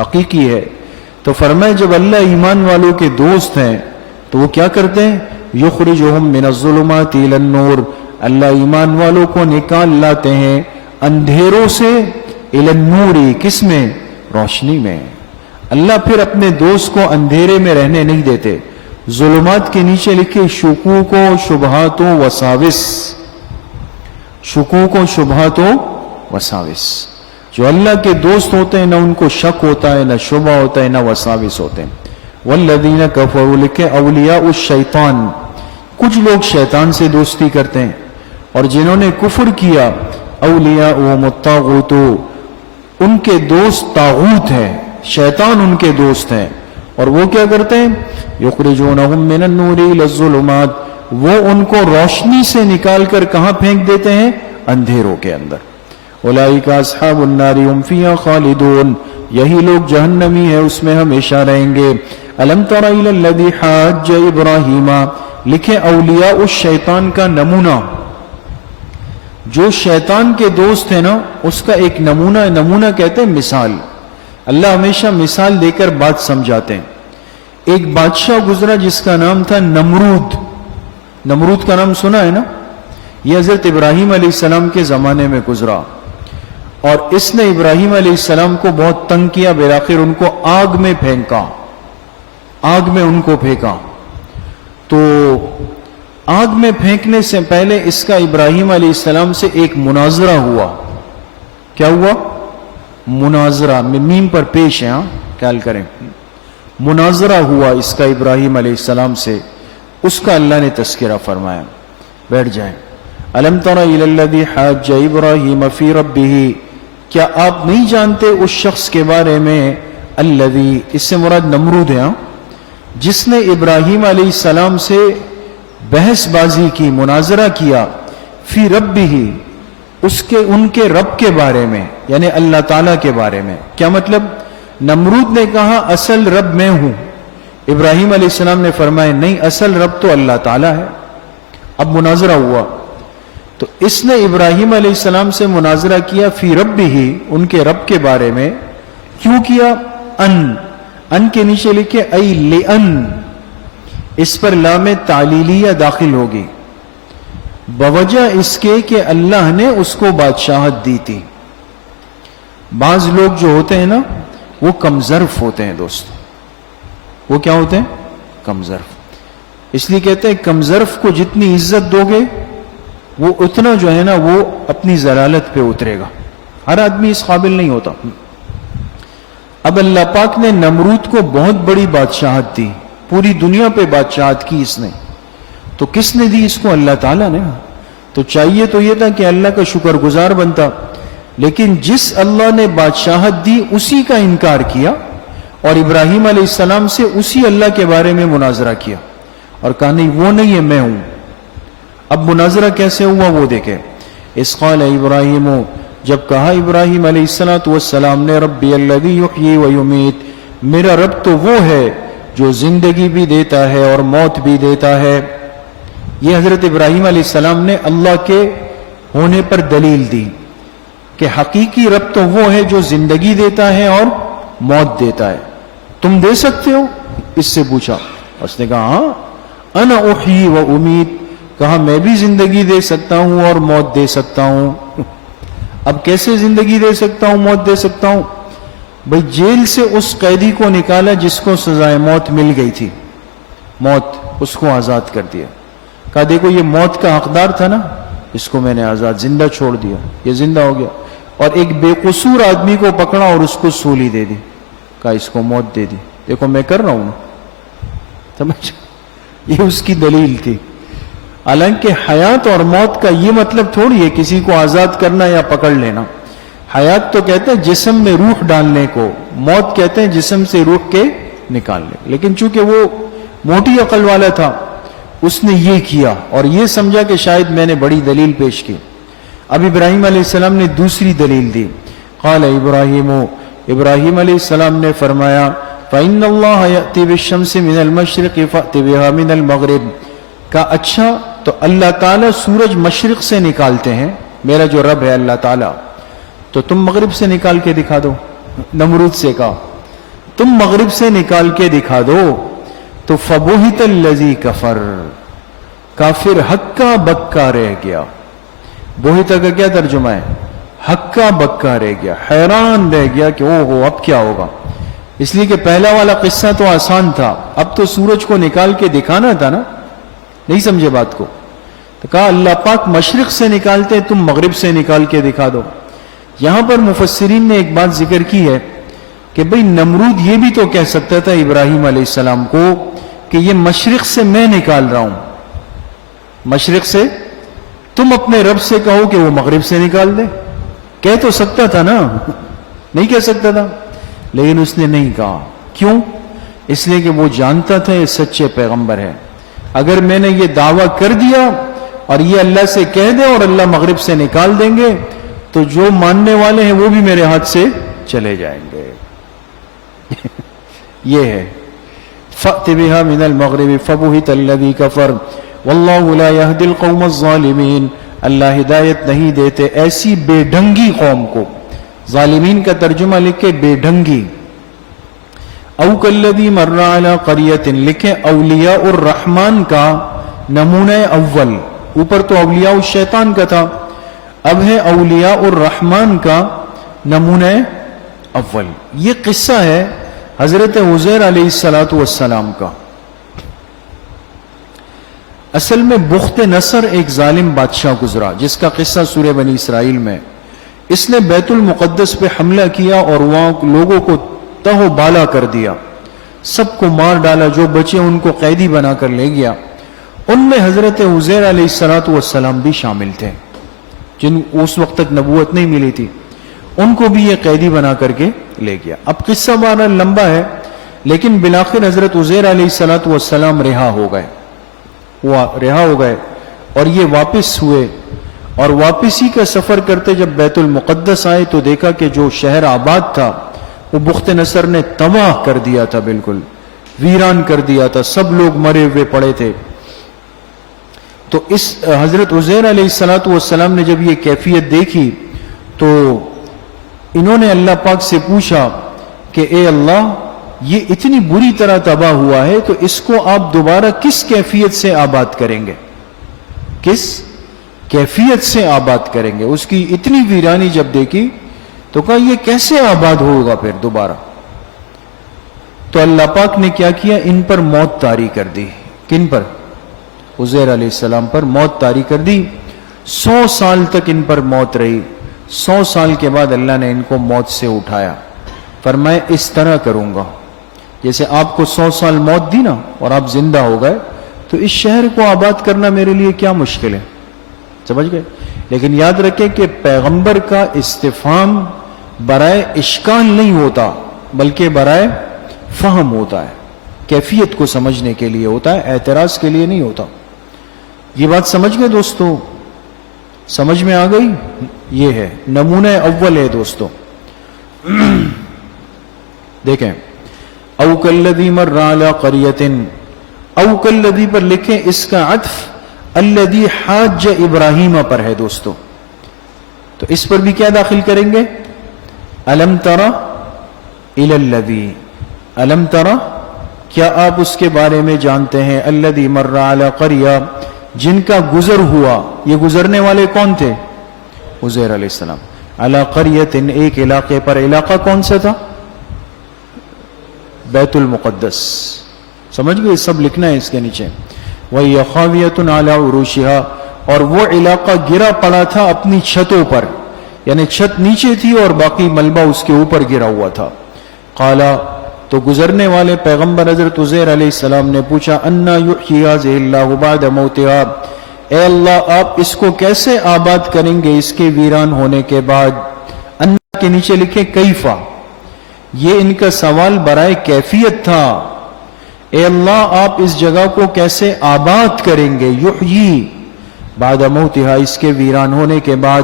حقیقی ہے. تو فرمائے جب اللہ ایمان والوں کے دوست ہیں تو وہ کیا کرتے ہیں؟ یخرجہم من الظلمات الی النور، اللہ ایمان والوں کو نکال لاتے ہیں اندھیروں سے الی النور، کس میں؟ روشنی میں. اللہ پھر اپنے دوست کو اندھیرے میں رہنے نہیں دیتے. ظلمات کے نیچے لکھے شکوک و شبہات و وساوس. شکوک و شبہات و وساوس. جو اللہ کے دوست ہوتے ہیں نہ ان کو شک ہوتا ہے، نہ شبہ ہوتا ہے، نہ وساوس ہوتے ہیں. والذین کفروا، لکھے اولیاء الشیطان، کچھ لوگ شیطان سے دوستی کرتے ہیں. اور جنہوں نے کفر کیا اولیاءہم الطاغوت، ان کے دوست طاغوت ہیں، شیطان ان کے دوست ہیں. اور وہ کیا کرتے ہیں؟ یخرجونہم من النور الی الظلمات، وہ ان کو روشنی سے نکال کر کہاں پھینک دیتے ہیں؟ اندھیروں کے اندر. اولئک اصحاب النار هم فیہا خالدون، یہی لوگ جہنمی ہے، اس میں ہمیشہ رہیں گے. الم تر الی الذی حاج ابراہیم، لکھے اولیاء اس شیطان کا نمونہ، جو شیطان کے دوست ہیں نا اس کا ایک نمونہ کہتے ہیں مثال. اللہ ہمیشہ مثال دے کر بات سمجھاتے ہیں. ایک بادشاہ گزرا جس کا نام تھا نمرود. نمرود کا نام سنا ہے نا؟ یہ حضرت ابراہیم علیہ السلام کے زمانے میں گزرا، اور اس نے ابراہیم علیہ السلام کو بہت تنگ کیا. بالآخر ان کو آگ میں پھینکا، آگ میں ان کو پھینکا. تو آگ میں پھینکنے سے پہلے اس کا ابراہیم علیہ السلام سے ایک مناظرہ ہوا. کیا ہوا؟ مناظرہ، میم پر پیش ہے، ہاں خیال کریں. مناظرہ ہوا اس کا ابراہیم علیہ السلام سے. اس کا اللہ نے تذکرہ فرمایا. بیٹھ جائیں. الم تر الی الذی حاج ابراہیم فی ربہ، کیا آپ نہیں جانتے اس شخص کے بارے میں، الذی، اس سے مراد نمرود ہے، جس نے ابراہیم علیہ السلام سے بحث بازی کی، مناظرہ کیا، فی ربہ، ان کے رب کے بارے میں، یعنی اللہ تعالیٰ کے بارے میں. کیا مطلب؟ نمرود نے کہا اصل رب میں ہوں، ابراہیم علیہ السلام نے فرمایا نہیں، اصل رب تو اللہ تعالیٰ ہے. اب مناظرہ ہوا تو اس نے ابراہیم علیہ السلام سے مناظرہ کیا فی ربہ، ان کے رب کے بارے میں. کیوں کیا؟ ان کے نیچے لکھے ای لئن، اس پر لام تعلیلیہ داخل ہوگی، بوجہ اس کے کہ اللہ نے اس کو بادشاہت دی تھی. بعض لوگ جو ہوتے ہیں نا وہ کم ظرف ہوتے ہیں دوست. وہ کیا ہوتے ہیں؟ کم ظرف. اس لیے کہتے ہیں کم ظرف کو جتنی عزت دو گے وہ اتنا جو ہے نا وہ اپنی ضلالت پہ اترے گا. ہر آدمی اس قابل نہیں ہوتا. اب اللہ پاک نے نمرود کو بہت بڑی بادشاہت دی، پوری دنیا پہ بادشاہت کی اس نے. تو کس نے دی اس کو؟ اللہ تعالیٰ نے. تو چاہیے تو یہ تھا کہ اللہ کا شکر گزار بنتا، لیکن جس اللہ نے بادشاہت دی اسی کا انکار کیا، اور ابراہیم علیہ السلام سے اسی اللہ کے بارے میں مناظرہ کیا اور کہا نہیں وہ نہیں ہے، میں ہوں. اب مناظرہ کیسے ہوا وہ دیکھیں. اس قال ابراہیم، جب کہا ابراہیم علیہ السلام نے، ربی الذی یحیی و یمیت، میرا رب تو وہ ہے جو زندگی بھی دیتا ہے اور موت بھی دیتا ہے. یہ حضرت ابراہیم علیہ السلام نے اللہ کے ہونے پر دلیل دی کہ حقیقی رب تو وہ ہے جو زندگی دیتا ہے اور موت دیتا ہے. تم دے سکتے ہو؟ اس سے پوچھا. اس نے کہا ہاں، انا احیی و امیت، کہا میں بھی زندگی دے سکتا ہوں اور موت دے سکتا ہوں. اب کیسے زندگی دے سکتا ہوں، موت دے سکتا ہوں؟ بھئی جیل سے اس قیدی کو نکالا جس کو سزائے موت مل گئی تھی، موت، اس کو آزاد کر دیا. کہا دیکھو یہ موت کا حقدار تھا نا، اس کو میں نے آزاد، زندہ چھوڑ دیا، یہ زندہ ہو گیا. اور ایک بے قصور آدمی کو پکڑا اور اس کو سولی دے دی، کہا اس کو موت دے دی، دیکھو میں کر رہا ہوں. سمجھ؟ یہ اس کی دلیل تھی. حالانکہ حیات اور موت کا یہ مطلب تھوڑی ہے کسی کو آزاد کرنا یا پکڑ لینا. حیات تو کہتے ہیں جسم میں روح ڈالنے کو، موت کہتے ہیں جسم سے روح کے نکالنے. لیکن چونکہ وہ موٹی عقل والا تھا اس نے یہ کیا اور یہ سمجھا کہ شاید میں نے بڑی دلیل پیش کی. اب ابراہیم علیہ السلام نے دوسری دلیل دی. قال ابراہیم، ابراہیم علیہ السلام نے فرمایا فَإِنَّ اللَّهَ يَأْتِي بِالشَّمْسِ مِنَ الْمَشْرِقِ فَأْتِ بِهَا مِنَ الْمَغْرِبِ. کہا اچھا تو اللہ تعالیٰ سورج مشرق سے نکالتے ہیں، میرا جو رب ہے اللہ تعالیٰ، تو تم مغرب سے نکال کے دکھا دو. نمرود سے کہا تم مغرب سے نکال کے دکھا دو. تو فَبُهِتَ الَّذِي كَفَرَ، کافر ہکا بکا رہ گیا. بوہتا کا کیا ترجمہ ہے؟ ہکا بکا رہ گیا، حیران رہ گیا کہ او ہو اب کیا ہوگا. اس لیے کہ پہلا والا قصہ تو آسان تھا، اب تو سورج کو نکال کے دکھانا تھا نا. نہیں سمجھے بات کو؟ تو کہا اللہ پاک مشرق سے نکالتے، تم مغرب سے نکال کے دکھا دو. یہاں پر مفسرین نے ایک بات ذکر کی ہے کہ بھئی نمرود یہ بھی تو کہہ سکتا تھا ابراہیم علیہ السلام کو کہ یہ مشرق سے میں نکال رہا ہوں، مشرق سے. تم اپنے رب سے کہو کہ وہ مغرب سے نکال دے. کہہ تو سکتا تھا نا، نہیں کہہ سکتا تھا؟ لیکن اس نے نہیں کہا. کیوں؟ اس لیے کہ وہ جانتا تھا یہ سچے پیغمبر ہے. اگر میں نے یہ دعویٰ کر دیا اور یہ اللہ سے کہہ دیں اور اللہ مغرب سے نکال دیں گے تو جو ماننے والے ہیں وہ بھی میرے ہاتھ سے چلے جائیں گے. یہ ہے. فأت بها من المغرب فبهت الذي كفر واللہ لا يهدي القوم الظالمین. اللہ ہدایت نہیں دیتے ایسی بے ڈھنگی قوم کو. ظالمین کا ترجمہ لکھے بے ڈھنگی. او کالذی مر علی قریۃ لکھے اولیاء الرحمن کا نمونہ اول. اوپر تو اولیاء الشیطان کا تھا, اب ہے اولیاء الرحمن کا نمونہ اول. یہ قصہ ہے حضرت عزیر علیہ السلام کا. اصل میں بخت نصر ایک ظالم بادشاہ گزرا جس کا قصہ سورہ بنی اسرائیل میں. اس نے بیت المقدس پہ حملہ کیا اور وہاں لوگوں کو تہو بالا کر دیا, سب کو مار ڈالا, جو بچے ان کو قیدی بنا کر لے گیا. ان میں حضرت عزیر علیہ السلام بھی شامل تھے جن اس وقت تک نبوت نہیں ملی تھی, ان کو بھی یہ قیدی بنا کر کے لے گیا. اب قصہ بہرحال لمبا ہے لیکن بالآخر حضرت عزیر علیہ السلام رہا ہو گئے اور یہ واپس ہوئے, اور واپسی کا سفر کرتے جب بیت المقدس آئے تو دیکھا کہ جو شہر آباد تھا وہ بخت نصر نے تباہ کر دیا تھا, بالکل ویران کر دیا تھا, سب لوگ مرے ہوئے پڑے تھے. تو اس حضرت عزیر علیہ السلام نے جب یہ کیفیت دیکھی تو انہوں نے اللہ پاک سے پوچھا کہ اے اللہ, یہ اتنی بری طرح تباہ ہوا ہے تو اس کو آپ دوبارہ کس کیفیت سے آباد کریں گے, کس کیفیت سے آباد کریں گے؟ اس کی اتنی ویرانی جب دیکھی تو کہا یہ کیسے آباد ہوگا پھر دوبارہ؟ تو اللہ پاک نے کیا کیا, ان پر موت طاری کر دی. کن پر؟ عزیر علیہ السلام پر موت طاری کر دی. 100 سال تک ان پر موت رہی. 100 سال کے بعد اللہ نے ان کو موت سے اٹھایا. فرمایا اس طرح کروں گا جیسے آپ کو 100 سال موت دی نا اور آپ زندہ ہو گئے, تو اس شہر کو آباد کرنا میرے لیے کیا مشکل ہے. سمجھ گئے؟ لیکن یاد رکھیں کہ پیغمبر کا استفہام برائے اشکال نہیں ہوتا بلکہ برائے فہم ہوتا ہے, کیفیت کو سمجھنے کے لیے ہوتا ہے, اعتراض کے لیے نہیں ہوتا. یہ بات سمجھ گئے دوستو؟ سمجھ میں آ گئی؟ یہ ہے نمونہ اول ہے دوستو. دیکھیں, او کالذی مر علی قریۃ, او کالذی پر لکھیں اس کا عطف الذی حاج ابراہیم پر ہے دوستو. تو اس پر بھی کیا داخل کریں گے؟ الم تر الی الذی, الم تر کیا آپ اس کے بارے میں جانتے ہیں, الذی مر علی قریہ جن کا گزر ہوا. یہ گزرنے والے کون تھے؟ عزیر علیہ السلام. علی قریۃ ایک علاقے پر. علاقہ کون سا تھا؟ بیت المقدس. سمجھ گئے؟ سب لکھنا ہے اس کے نیچے. وَهِيَ خَاوِيَةٌ عَلَىٰ عُرُوشِهَا, اور وہ علاقہ گرا پڑا تھا اپنی چھتوں پر, یعنی چھت نیچے تھی اور باقی ملبہ اس کے اوپر گرا ہوا تھا. قَالَ, تو گزرنے والے پیغمبر حضرت عزیر علیہ السلام نے پوچھا, اَنَّا يُحْيِي هَٰذِهِ اللَّهُ بَعْدَ مَوْتِهَا, اے اللہ آپ اس کو کیسے آباد کریں گے اس کے ویران ہونے کے بعد. اَنَّا کے نیچے لکھے کیفا, یہ ان کا سوال برائے کیفیت تھا. اے اللہ آپ اس جگہ کو کیسے آباد کریں گے؟ یحیی بعد موتہا, اس کے ویران ہونے کے بعد.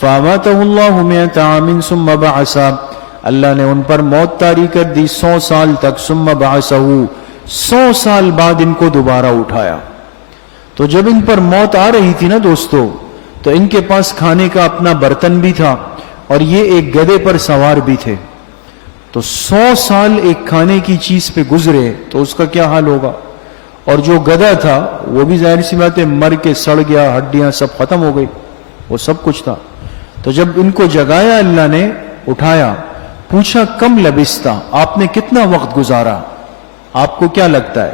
فاماتہ اللہ 100 عام ثم بعثہ, اللہ نے ان پر موت طاری کر دی 100 سال تک. ثم بعثہ, 100 سال بعد ان کو دوبارہ اٹھایا. تو جب ان پر موت آ رہی تھی نا دوستو, تو ان کے پاس کھانے کا اپنا برتن بھی تھا اور یہ ایک گدھے پر سوار بھی تھے. تو 100 سال ایک کھانے کی چیز پہ گزرے تو اس کا کیا حال ہوگا. اور جو گدھا تھا وہ بھی ظاہر سی بات ہے مر کے سڑ گیا, ہڈیاں سب ختم ہو گئی, وہ سب کچھ تھا. تو جب ان کو جگایا اللہ نے, اٹھایا, پوچھا کم لبستہ, آپ نے کتنا وقت گزارا, آپ کو کیا لگتا ہے؟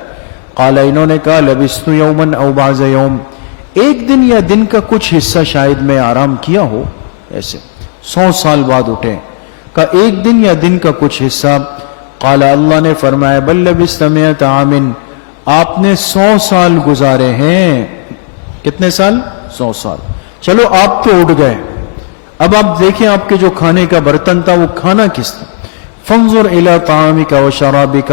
قال, انہوں نے کہا لبست یوما او بعض یوم, ایک دن یا دن کا کچھ حصہ شاید میں آرام کیا ہو. ایسے 100 سال بعد اٹھے, کا ایک دن یا دن کا کچھ حصہ. قال, اللہ نے فرمایا بل لبست 100 عام, آپ نے 100 سال گزارے ہیں. کتنے سال؟ 100 سال. چلو آپ تو اٹھ گئے, اب آپ دیکھیں آپ کے جو کھانے کا برتن تھا وہ کھانا کس تھا. فانظر الی طعامک و شرابک,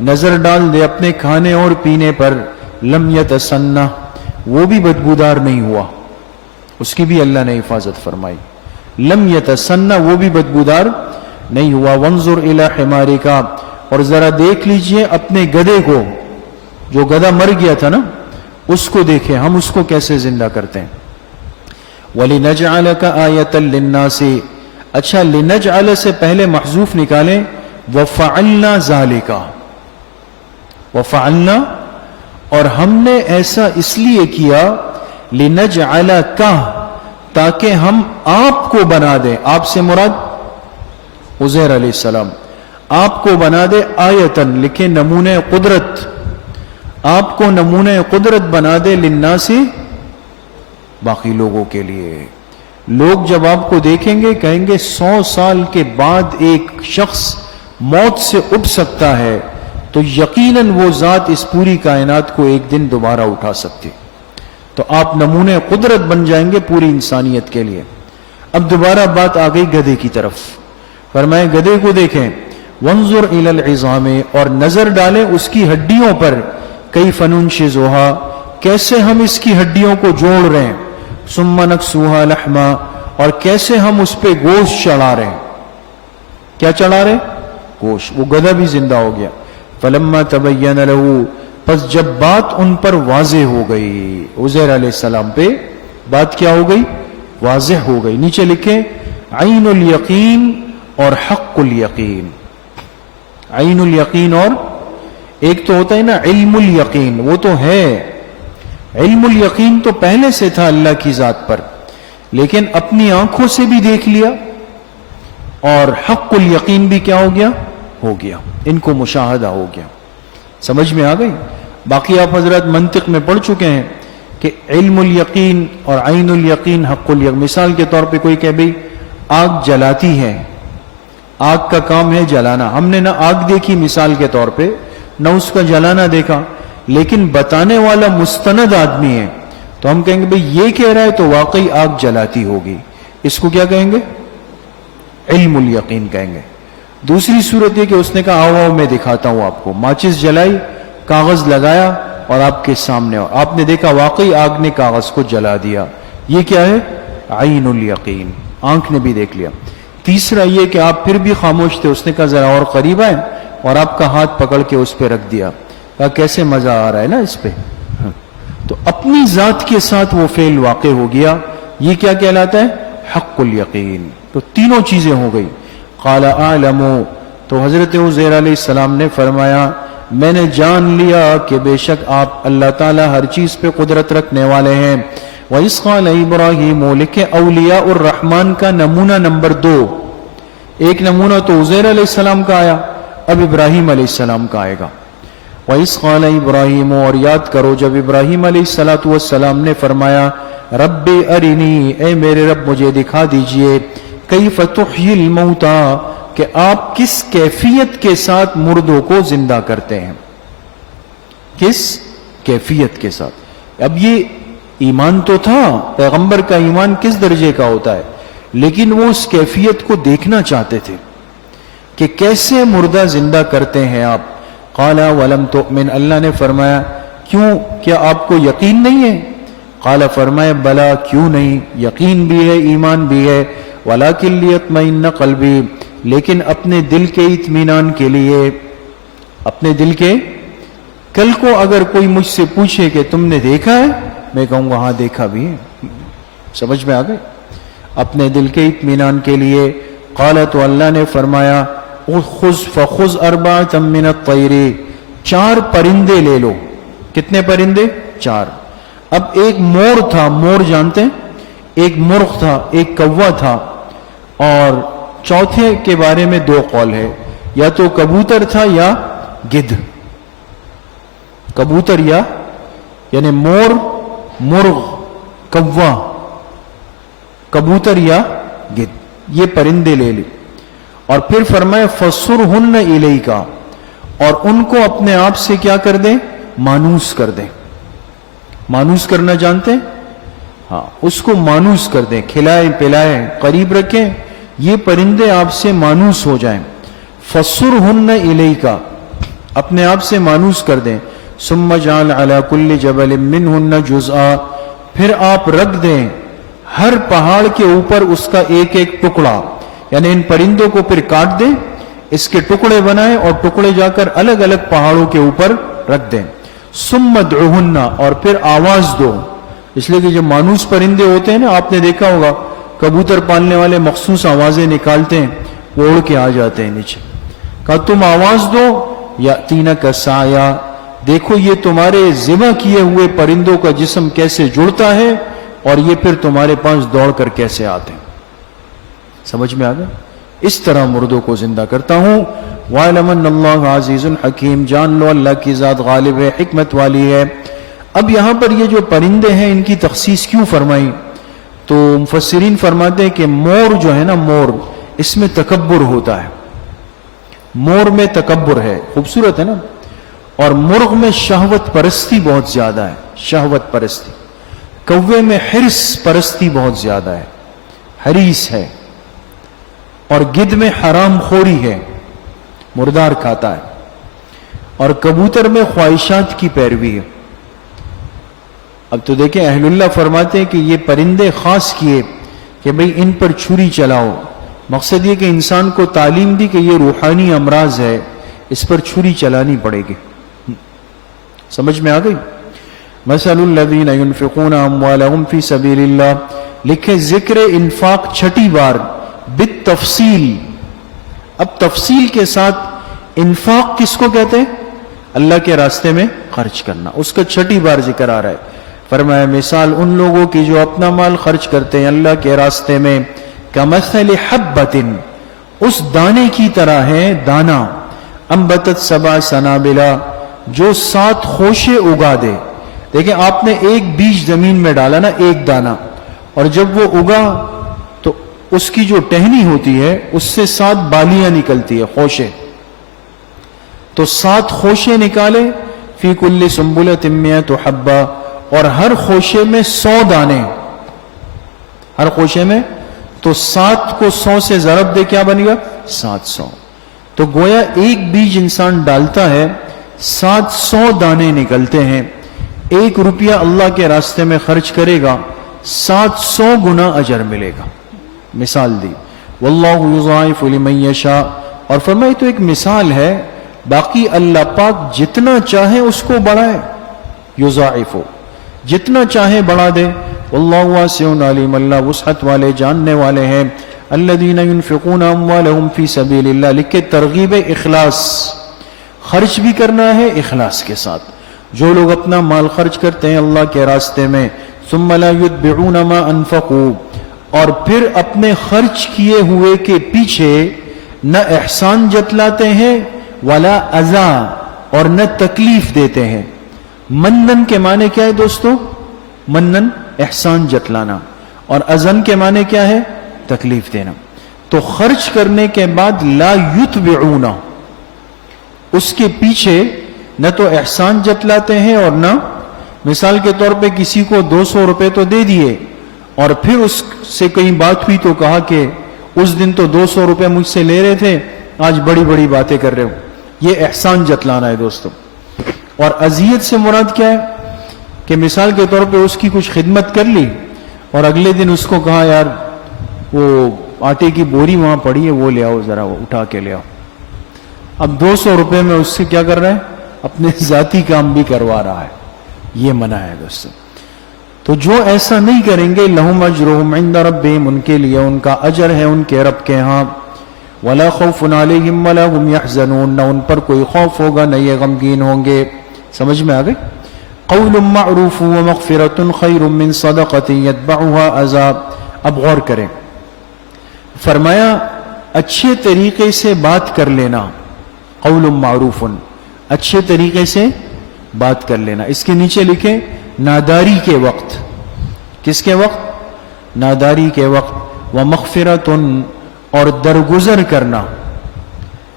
نظر ڈال دے اپنے کھانے اور پینے پر. لم یتسنہ, وہ بھی بدبودار نہیں ہوا, اس کی بھی اللہ نے حفاظت فرمائی. لم یتسنہ, وہ بھی بدبودار نہیں ہوا. وانظر الی حمارک, اور ذرا دیکھ لیجئے اپنے گدھے کو، جو گدھا مر گیا تھا نا، اس کو دیکھیں ہم اس کو کیسے زندہ کرتے ہیں۔ وَلِنَجْعَلَكَ آیَةً لِلنَّاسِ، اچھا لِنَجْعَلَ سے پہلے محذوف نکالیں، وَفَعَلْنَا ذَلِكَ، وَفَعَلْنَا، اور ہم نے ایسا اس لیے کیا، لِنَجْعَلَكَ، تاکہ ہم آپ کو بنا دیں، آپ سے مراد عزیر علیہ السلام، آپ کو بنا دے آیتن، لکھے نمونہ قدرت، آپ کو نمونہ قدرت بنا دے، للناس، باقی لوگوں کے لیے۔ لوگ جب آپ کو دیکھیں گے کہیں گے 100 سال کے بعد ایک شخص موت سے اٹھ سکتا ہے، تو یقیناً وہ ذات اس پوری کائنات کو ایک دن دوبارہ اٹھا سکتی، تو آپ نمونہ قدرت بن جائیں گے پوری انسانیت کے لیے۔ اب دوبارہ بات آ گئی گدھے کی طرف، فرمائے گدھے کو دیکھیں، وانظر الی العظام، اور نظر ڈالیں اس کی ہڈیوں پر، کیف ننشزھا، کیسے ہم اس کی ہڈیوں کو جوڑ رہے ہیں، ثم نکسوھا لحما، اور کیسے ہم اس پہ گوشت چڑھا رہے ہیں، کیا چڑھا رہے ہیں؟ گوشت۔ وہ گدھا بھی زندہ ہو گیا۔ فلما تبین لہ، پس جب بات ان پر واضح ہو گئی، عزیر علیہ السلام پہ بات کیا ہو گئی؟ واضح ہو گئی۔ نیچے لکھیں عین الیقین اور حق الیقین۔ عین الیقین، اور ایک تو ہوتا ہے نا علم الیقین، وہ تو ہے، علم الیقین تو پہلے سے تھا اللہ کی ذات پر، لیکن اپنی آنکھوں سے بھی دیکھ لیا، اور حق الیقین بھی کیا ہو گیا؟ ہو گیا، ان کو مشاہدہ ہو گیا۔ سمجھ میں آ گئی؟ باقی آپ حضرات منطق میں پڑھ چکے ہیں کہ علم الیقین اور عین الیقین، حق الیقین۔ مثال کے طور پہ کوئی کہے بھئی آگ جلاتی ہے، آگ کا کام ہے جلانا، ہم نے نہ آگ دیکھی مثال کے طور پہ، نہ اس کا جلانا دیکھا، لیکن بتانے والا مستند آدمی ہے، تو ہم کہیں گے بھئی یہ کہہ رہا ہے تو واقعی آگ جلاتی ہوگی، اس کو کیا کہیں گے؟ علم الیقین کہیں گے۔ دوسری صورت یہ کہ اس نے کہا آؤ آؤ میں دکھاتا ہوں آپ کو، ماچس جلائی، کاغذ لگایا اور آپ کے سامنے، اور آپ نے دیکھا واقعی آگ نے کاغذ کو جلا دیا، یہ کیا ہے؟ عین الیقین، آنکھ نے بھی دیکھ لیا۔ تیسرا یہ کہ آپ پھر بھی خاموش تھے، اس نے کہا ذرا اور قریب آئے، اور آپ کا ہاتھ پکڑ کے اس پہ رکھ دیا، کہا کیسے مزہ آ رہا ہے نا اس پہ، تو اپنی ذات کے ساتھ وہ فعل واقع ہو گیا، یہ کیا کہلاتا ہے؟ حق الیقین۔ تو تینوں چیزیں ہو گئی۔ قال اعلم، تو حضرت عزیر علیہ السلام نے فرمایا میں نے جان لیا کہ بے شک آپ اللہ تعالیٰ ہر چیز پہ قدرت رکھنے والے ہیں۔ وَإِذْ قَالَ إِبْرَاهِيمُ، لکھے اولیاء الرحمن کا نمونہ نمبر 2، ایک نمونہ تو عزیر علیہ السلام کا آیا، اب ابراہیم علیہ السلام کا آئے گا۔ وَإِذْ قَالَ إِبْرَاهِيمُ، اور یاد کرو جب ابراہیم علیہ السلام نے فرمایا رب ارنی، اے میرے رب مجھے دکھا دیجئے، کیف تحیی الموتى، کہ آپ کس کیفیت کے ساتھ مردوں کو زندہ کرتے ہیں، کس کیفیت کے ساتھ۔ اب یہ ایمان تو تھا، پیغمبر کا ایمان کس درجے کا ہوتا ہے، لیکن وہ اس کیفیت کو دیکھنا چاہتے تھے کہ کیسے مردہ زندہ کرتے ہیں آپ۔ قال ولم تؤمن، اللہ نے فرمایا کیوں، کیا آپ کو یقین نہیں ہے؟ قال فرمایا بلا، کیوں نہیں، یقین بھی ہے ایمان بھی ہے، ولکن لیطمئن قلبی، لیکن اپنے دل کے اطمینان کے لیے، اپنے دل کے، کل کو اگر کوئی مجھ سے پوچھے کہ تم نے دیکھا ہے، میں کہوں گا ہاں دیکھا بھی ہے۔ سمجھ میں آ گئی؟ اپنے دل کے اطمینان کے لیے۔ قال، تو اللہ نے فرمایا فخذ اربعۃ من الطیر، 4 پرندے لے لو۔ کتنے پرندے؟ 4۔ اب ایک مور تھا، مور جانتے ہیں، ایک مرغ تھا، ایک کوا تھا، اور چوتھے کے بارے میں 2 قول ہے، یا تو کبوتر تھا یا گدھ، کبوتر یا یعنی مور، مرغ، کوا، کبوتر یا گدھ، یہ پرندے لے لی، اور پھر فرمایا فَصُرْهُنَّ إِلَيْكَ، اور ان کو اپنے آپ سے کیا کر دیں؟ مانوس کر دیں۔ مانوس کرنا جانتے ہیں؟ ہاں، اس کو مانوس کر دیں، کھلائیں پلائیں، قریب رکھیں، یہ پرندے آپ سے مانوس ہو جائیں۔ فَصُرْهُنَّ إِلَيْكَ، اپنے آپ سے مانوس کر دیں۔ ثُمَّ جَعَلْ عَلَى كُلِّ جَبَلٍ مِّنْهُنَّ جُزْءًا، پھر آپ رکھ دیں ہر پہاڑ کے اوپر اس کا ایک ایک ٹکڑا، یعنی ان پرندوں کو پھر کاٹ دیں، اس کے ٹکڑے بنائیں اور ٹکڑے جا کر الگ الگ پہاڑوں کے اوپر رکھ دیں. ثم ادعوہن، اور پھر آواز دو. اس لیے کہ جو مانوس پرندے ہوتے ہیں نا، آپ نے دیکھا ہوگا کبوتر پالنے والے مخصوص آوازیں نکالتے ہیں، وہ اڑ کے آ جاتے ہیں نیچے. کہا تم آواز دو، یاتینک سعیا، دیکھو یہ تمہارے ذبح کیے ہوئے پرندوں کا جسم کیسے جڑتا ہے اور یہ پھر تمہارے پاس دوڑ کر کیسے آتے ہیں. سمجھ میں آ گیا؟ اس طرح مردوں کو زندہ کرتا ہوں. وَاعْلَمْ أَنَّ اللَّهَ عَزِيزٌ حَكِيمٌ، جان لو اللہ کی ذات غالب ہے، حکمت والی ہے. اب یہاں پر یہ جو پرندے ہیں ان کی تخصیص کیوں فرمائی؟ تو مفسرین فرماتے ہیں کہ مور جو ہے نا، مور، اس میں تکبر ہوتا ہے. مور میں تکبر ہے، خوبصورت ہے نا. اور مرغ میں شہوت پرستی بہت زیادہ ہے، شہوت پرستی. کوے میں حرص پرستی بہت زیادہ ہے، حریص ہے. اور گدھ میں حرام خوری ہے، مردار کھاتا ہے. اور کبوتر میں خواہشات کی پیروی ہے. اب تو دیکھیں اہل اللہ فرماتے ہیں کہ یہ پرندے خاص کیے کہ بھئی ان پر چھری چلاؤ. مقصد یہ کہ انسان کو تعلیم دی کہ یہ روحانی امراض ہے، اس پر چھری چلانی پڑے گی. سمجھ میں آ گئی؟ مثل الذین ينفقون اموالهم فی سبیل اللہ، لکھے ذکر انفاق چھٹی بار بالتفصیل. اب تفصیل کے ساتھ انفاق کس کو کہتے ہیں؟ اللہ کے راستے میں خرچ کرنا، اس کا چھٹی بار ذکر آ رہا ہے. فرمایا مثال ان لوگوں کی جو اپنا مال خرچ کرتے ہیں اللہ کے راستے میں، کمثل حبۃ، اس دانے کی طرح ہے، دانا، انبتت 7 سنابل، جو 7 خوشے اگا دے. دیکھیں آپ نے ایک بیج زمین میں ڈالا نا، ایک دانہ، اور جب وہ اگا تو اس کی جو ٹہنی ہوتی ہے اس سے 7 بالیاں نکلتی ہے، خوشے. تو 7 خوشے نکالے، فی کل سنبلۃ 100 حبہ، اور ہر خوشے میں 100 دانے، ہر خوشے میں. تو 7 کو 100 سے ضرب دے، کیا بنے گا؟ 700. تو گویا ایک بیج انسان ڈالتا ہے، 700 دانے نکلتے ہیں. 1 روپیہ اللہ کے راستے میں خرچ کرے گا، 700 گنا اجر ملے گا. مثال دی. واللہ یضاعف لمن یشاء، اور فرمائی تو ایک مثال ہے، باقی اللہ پاک جتنا چاہے اس کو بڑھائے. یضاعف، جتنا چاہے بڑھا دے. واللہ واسع علیم، اللہ وسعت والے، جاننے والے ہیں. الذین ينفقون اموالهم فی سبیل اللہ، لکھے ترغیب اخلاص، خرچ بھی کرنا ہے اخلاص کے ساتھ. جو لوگ اپنا مال خرچ کرتے ہیں اللہ کے راستے میں، ثم لا يتبعون ما انفقوا، اور پھر اپنے خرچ کیے ہوئے کے پیچھے نہ احسان جتلاتے ہیں، ولا اذى، اور نہ تکلیف دیتے ہیں. منن کے معنی کیا ہے دوستو؟ منن احسان جتلانا، اور اذن کے معنی کیا ہے؟ تکلیف دینا. تو خرچ کرنے کے بعد لا یتبعون، اس کے پیچھے نہ تو احسان جتلاتے ہیں اور نہ، مثال کے طور پہ کسی کو 200 روپے تو دے دیے اور پھر اس سے کہیں بات ہوئی تو کہا کہ اس دن تو 200 روپے مجھ سے لے رہے تھے، آج بڑی بڑی باتیں کر رہے ہو. یہ احسان جتلانا ہے دوستو. اور اذیت سے مراد کیا ہے؟ کہ مثال کے طور پہ اس کی کچھ خدمت کر لی اور اگلے دن اس کو کہا یار وہ آٹے کی بوری وہاں پڑی ہے، وہ لے آؤ، ذرا وہ اٹھا کے لے آؤ. اب 200 روپے میں اس سے کیا کر رہا ہے؟ اپنے ذاتی کام بھی کروا رہا ہے. یہ منع ہے دوستو. تو جو ایسا نہیں کریں گے، لہم اجرہم عند ربہم، ان کے لیے ان کا اجر ہے ان کے رب کے ہاں. ولا خوف علیہم ولا هم یحزنون، نہ ان پر کوئی خوف ہوگا نہ یہ غمگین ہوں گے. سمجھ میں آ گئی؟ قول معروف ومغفرۃ خیر من صدقۃ یتبعها اذى. اب غور کریں، فرمایا اچھے طریقے سے بات کر لینا، قول معروف، اچھے طریقے سے بات کر لینا. اس کے نیچے لکھیں ناداری کے وقت. کس کے وقت؟ ناداری کے وقت. ومغفرۃ، اور درگزر کرنا.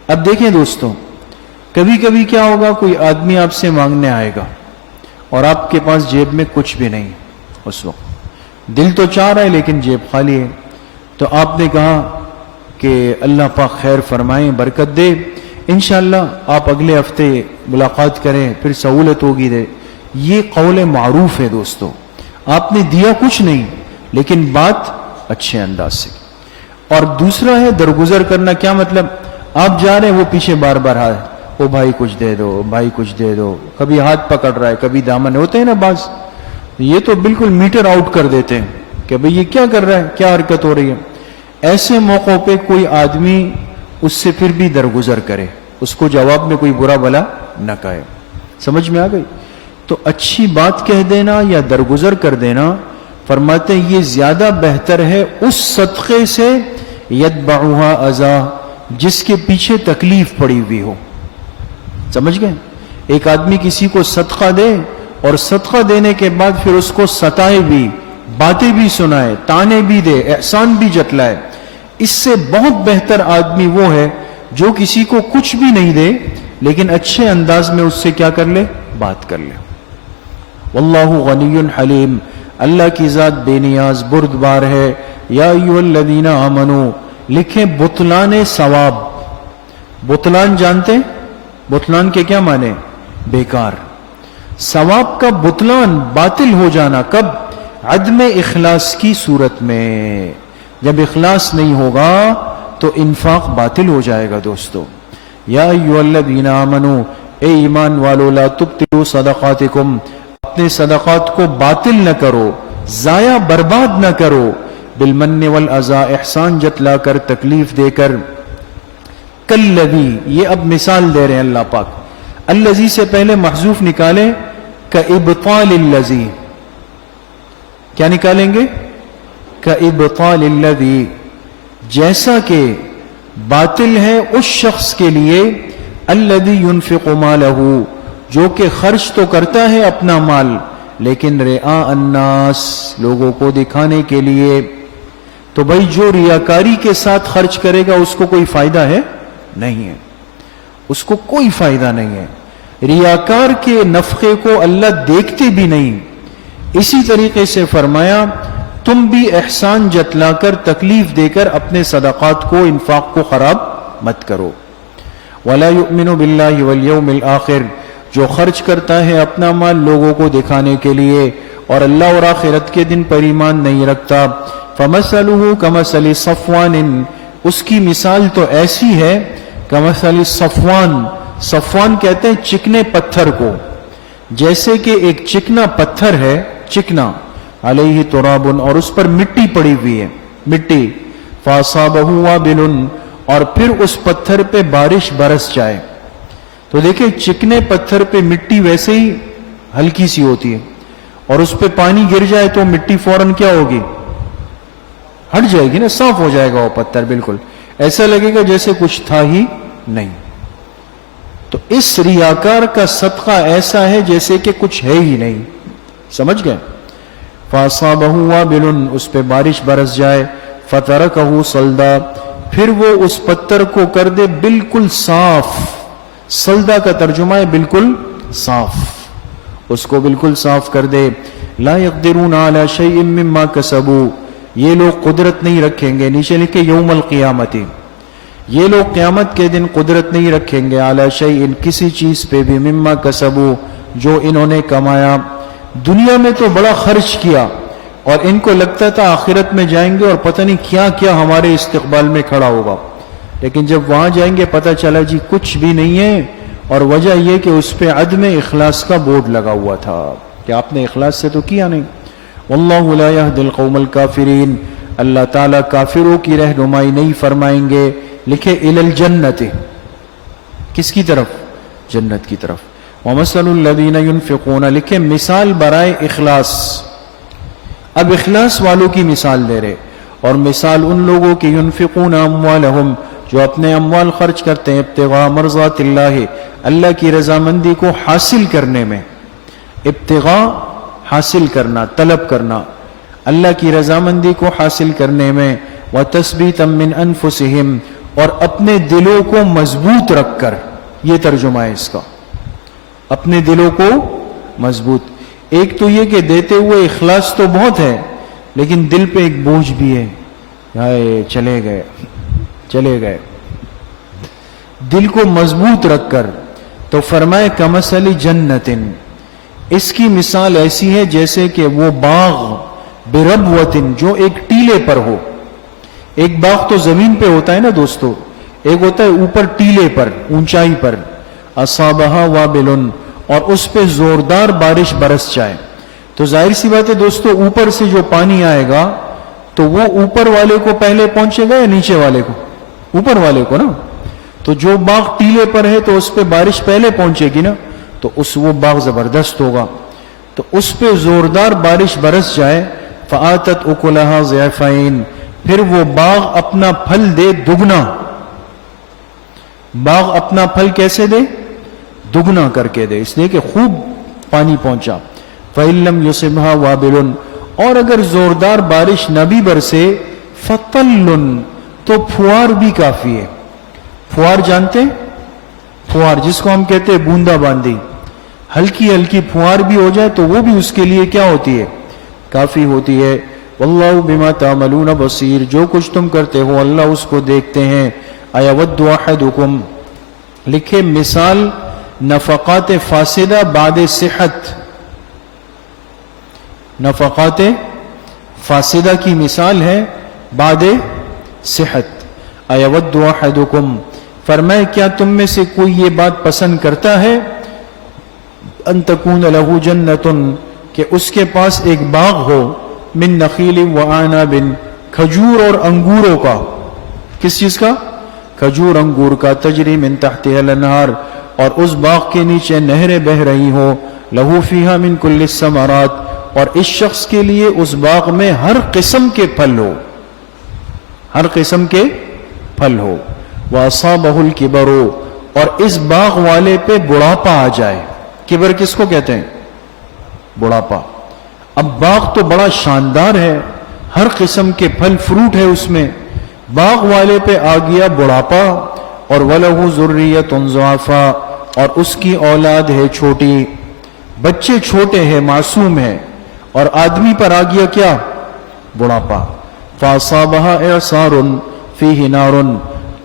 اب دیکھیں دوستوں، کبھی کبھی کیا ہوگا، کوئی آدمی آپ سے مانگنے آئے گا اور آپ کے پاس جیب میں کچھ بھی نہیں. اس وقت دل تو چاہ رہا ہے لیکن جیب خالی ہے. تو آپ نے کہا کہ اللہ پاک خیر فرمائیں، برکت دے، انشاءاللہ آپ اگلے ہفتے ملاقات کریں، پھر سہولت ہوگی دے. یہ قول معروف ہے دوستو. آپ نے دیا کچھ نہیں لیکن بات اچھے انداز سے. اور دوسرا ہے درگزر کرنا. کیا مطلب؟ آپ جا رہے ہیں، وہ پیچھے بار بار ہاتھ، او بھائی کچھ دے دو، بھائی کچھ دے دو، کبھی ہاتھ پکڑ رہا ہے، کبھی دامن، ہوتے ہیں نا بعض، یہ تو بالکل میٹر آؤٹ کر دیتے ہیں کہ بھئی یہ کیا کر رہا ہے، کیا حرکت ہو رہی ہے. ایسے موقعوں پہ کوئی آدمی اس سے پھر بھی درگزر کرے، اس کو جواب میں کوئی برا بلا نہ کہے. سمجھ میں آ گئی؟ تو اچھی بات کہہ دینا یا درگزر کر دینا، فرماتے ہیں یہ زیادہ بہتر ہے اس صدقے سے یتبعها اذى، جس کے پیچھے تکلیف پڑی ہوئی ہو. سمجھ گئے؟ ایک آدمی کسی کو صدقہ دے اور صدقہ دینے کے بعد پھر اس کو ستائے بھی، باتیں بھی سنائے، تانے بھی دے، احسان بھی جتلائے، اس سے بہت بہتر آدمی وہ ہے جو کسی کو کچھ بھی نہیں دے لیکن اچھے انداز میں اس سے کیا کر لے، بات کر لے. واللہ غنی حلیم، اللہ کی ذات بے نیاز بردبار ہے. یا ایھا الذین آمنو، لکھیں بطلان ثواب. بطلان جانتے ہیں؟ بطلان کے کیا معنی؟ بیکار. ثواب کا بطلان، باطل ہو جانا، کب؟ عدم اخلاص کی صورت میں. جب اخلاص نہیں ہوگا تو انفاق باطل ہو جائے گا. دوستو، یا ایھا الذین آمنو، اے ایمان والو، لا تبطلوا صدقاتکم، اپنے صدقات کو باطل نہ کرو، ضائع برباد نہ کرو، بالمن والاذی، احسان جتلا کر، تکلیف دے کر. کالذی، یہ اب مثال دے رہے ہیں اللہ پاک. الذی سے پہلے محذوف نکالیں، کابطال الذی. کیا نکالیں گے؟ کابطال الذی، جیسا کہ باطل ہے اس شخص کے لیے، الذی ينفق مالہ، جو کہ خرچ تو کرتا ہے اپنا مال لیکن رعاء الناس، لوگوں کو دکھانے کے لیے. تو بھائی جو ریاکاری کے ساتھ خرچ کرے گا اس کو کوئی فائدہ ہے؟ نہیں ہے، اس کو کوئی فائدہ نہیں ہے. ریاکار کے نفقے کو اللہ دیکھتے بھی نہیں. اسی طریقے سے فرمایا تم بھی احسان جتلا کر، تکلیف دے کر اپنے صدقات کو، انفاق کو خراب مت کرو. وَلَا يُؤْمِنُ بِاللَّهِ وَالْيَوْمِ الْآخِرِ، جو خرچ کرتا ہے اپنا مال لوگوں کو دکھانے کے لیے اور اللہ اور آخرت کے دن پر ایمان نہیں رکھتا، فَمَثَلُهُ كَمَثَلِ صَفْوَانٍ، اس کی مثال تو ایسی ہے، کمثل صفوان. صفوان کہتے ہیں چکنے پتھر کو، جیسے کہ ایک چکنا پتھر ہے، چکنا، علیہ تراب، اور اس پر مٹی پڑی ہوئی ہے، مٹی، فاصابہ وابل، اور پھر اس پتھر پہ بارش برس جائے. تو دیکھیں چکنے پتھر پہ مٹی ویسے ہی ہلکی سی ہوتی ہے، اور اس پہ پانی گر جائے تو مٹی فوراً کیا ہوگی؟ ہٹ جائے گی نا، صاف ہو جائے گا وہ پتھر، بالکل ایسا لگے گا جیسے کچھ تھا ہی نہیں. تو اس ریاکار کا صدقہ ایسا ہے جیسے کہ کچھ ہے ہی نہیں. سمجھ گئے؟ فَأَصَابَهُ وَابِلٌ، اس پہ بارش برس جائے، فَتَرَكَهُ صَلْدًا، پھر وہ اس پتھر کو کر دے بالکل صاف. صلدہ کا ترجمہ ہے بالکل صاف، اس کو بالکل صاف کر دے. لَا يَقْدِرُونَ عَلَى شَيْءٍ مِّمَّا كَسَبُوا، یہ لوگ قدرت نہیں رکھیں گے. نیچے لکھے یوم القیامت، یہ لوگ قیامت کے دن قدرت نہیں رکھیں گے، علی شیء، کسی چیز پہ بھی، مما کسبوا، جو انہوں نے کمایا. دنیا میں تو بڑا خرچ کیا اور ان کو لگتا تھا آخرت میں جائیں گے اور پتہ نہیں کیا کیا ہمارے استقبال میں کھڑا ہوگا، لیکن جب وہاں جائیں گے پتہ چلا جی کچھ بھی نہیں ہے. اور وجہ یہ کہ اس پہ عدم اخلاص کا بورڈ لگا ہوا تھا کہ آپ نے اخلاص سے تو کیا نہیں. واللہ لا يهدي القوم الكافرین، اللہ تعالیٰ کافروں کی رہنمائی نہیں فرمائیں گے. لکھے الی الجنت، کس کی طرف؟ جنت کی طرف. ومثل الذین ينفقون، لکھے مثال برائے اخلاص. اب اخلاص والوں کی مثال دے رہے، اور مثال ان لوگوں کی ينفقون اموالہم، جو اپنے اموال خرچ کرتے ہیں، ابتغاء مرضات اللہ، اللہ کی رضامندی کو حاصل کرنے میں. ابتغاء حاصل کرنا، طلب کرنا، اللہ کی رضامندی کو حاصل کرنے میں. وتثبیتا من انفسہم، اور اپنے دلوں کو مضبوط رکھ کر. یہ ترجمہ ہے اس کا، اپنے دلوں کو مضبوط. ایک تو یہ کہ دیتے ہوئے اخلاص تو بہت ہے لیکن دل پہ ایک بوجھ بھی ہے، ہائے چلے گئے چلے گئے. دل کو مضبوط رکھ کر. تو فرمائے کمثل جنت، اس کی مثال ایسی ہے جیسے کہ وہ باغ، بربوۃ، جو ایک ٹیلے پر ہو. ایک باغ تو زمین پہ ہوتا ہے نا دوستو، ایک ہوتا ہے اوپر ٹیلے پر، اونچائی پر، اصابہا وابلن، اور اس پہ زوردار بارش برس جائے. تو ظاہر سی بات ہے دوستو، اوپر سے جو پانی آئے گا تو وہ اوپر والے کو پہلے پہنچے گا یا نیچے والے کو؟ اوپر والے کو نا. تو جو باغ ٹیلے پر ہے تو اس پہ بارش پہلے پہنچے گی نا، تو وہ باغ زبردست ہوگا. تو اس پہ زوردار بارش برس جائے، فآتت اکلہا ضعفین، پھر وہ باغ اپنا پھل دے دگنا. باغ اپنا پھل کیسے دے؟ دگنا کر کے دے، اس لیے کہ خوب پانی پہنچا. فَإِن لَمْ يُصِبْهَا وَابِلٌ، اور اگر زوردار بارش نہ بھی برسے، فَطَلٌّ، تو پھوار بھی کافی ہے. پھوار جانتے ہیں؟ پھوار جس کو ہم کہتے ہیں بوندا باندی، ہلکی ہلکی پھوار بھی ہو جائے تو وہ بھی اس کے لیے کیا ہوتی ہے؟ کافی ہوتی ہے. واللہ بما تعملون بصیر، جو کچھ تم کرتے ہو اللہ اس کو دیکھتے ہیں. ایود احدکم، لکھے مثال نفقات فاسدہ بعد صحت، نفقات فاسدہ کی مثال ہے بعد صحت. ایود احدکم، فرمائے کیا تم میں سے کوئی یہ بات پسند کرتا ہے، ان تکون لہ جنۃ، کہ اس کے پاس ایک باغ ہو، من نخیل وعنب، کھجور اور انگوروں کا. کس چیز کا؟ کھجور انگور کا. تجری من تحتها الانہار، اور اس باغ کے نیچے نہریں بہ رہی ہو. لہ فیہا من کل الثمرات، اور اس شخص کے لیے اس باغ میں ہر قسم کے پھل ہو، ہر قسم کے پھل ہو. وَأَصَابَهُ الْكِبَرُ، اور اس باغ والے پہ بڑھاپا آ جائے. کبر کس کو کہتے ہیں؟ بڑھاپا. اب باغ تو بڑا شاندار ہے، ہر قسم کے پھل فروٹ ہے اس میں، باغ والے پہ آ گیا بڑھاپا. اور وَلَهُ ذُرِّيَّةٌ ضُعَفَاء، اور اس کی اولاد ہے چھوٹی، بچے چھوٹے ہیں، معصوم ہیں، اور آدمی پر آ گیا کیا؟ بڑھاپا. فَأَصَابَهَا إِعْصَارٌ فِيهِ نَارٌ،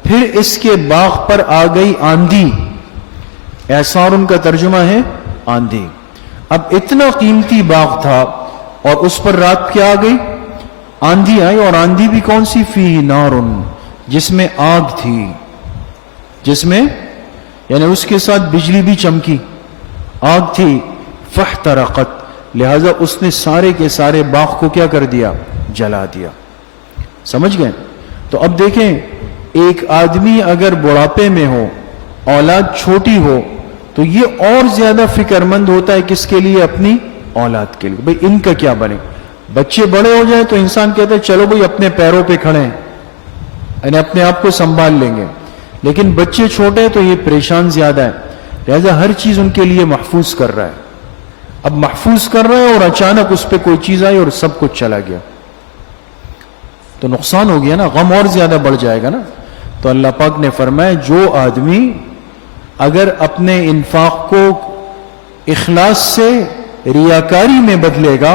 پھر اس کے باغ پر آ گئی آندھی. اعصارن کا ترجمہ ہے آندھی. اب اتنا قیمتی باغ تھا اور اس پر رات کیا آ گئی؟ آندھی آئی. اور آندھی بھی کون سی؟ فیہ نارن، جس میں آگ تھی، جس میں یعنی اس کے ساتھ بجلی بھی چمکی، آگ تھی. فاحترقت، لہذا اس نے سارے کے سارے باغ کو کیا کر دیا؟ جلا دیا. سمجھ گئے؟ تو اب دیکھیں، ایک آدمی اگر بڑھاپے میں ہو، اولاد چھوٹی ہو، تو یہ اور زیادہ فکر مند ہوتا ہے کس کے لیے؟ اپنی اولاد کے لیے. بھئی ان کا کیا بنے؟ بچے بڑے ہو جائیں تو انسان کہتا ہے چلو بھئی اپنے پیروں پہ کھڑے ہیں، یعنی اپنے آپ کو سنبھال لیں گے. لیکن بچے چھوٹے ہیں تو یہ پریشان زیادہ ہے، لہذا ہر چیز ان کے لیے محفوظ کر رہا ہے. اب محفوظ کر رہا ہے اور اچانک اس پہ کوئی چیز آئی اور سب کچھ چلا گیا تو نقصان ہو گیا نا، غم اور زیادہ بڑھ جائے گا نا. تو اللہ پاک نے فرمایا جو آدمی اگر اپنے انفاق کو اخلاص سے ریاکاری میں بدلے گا،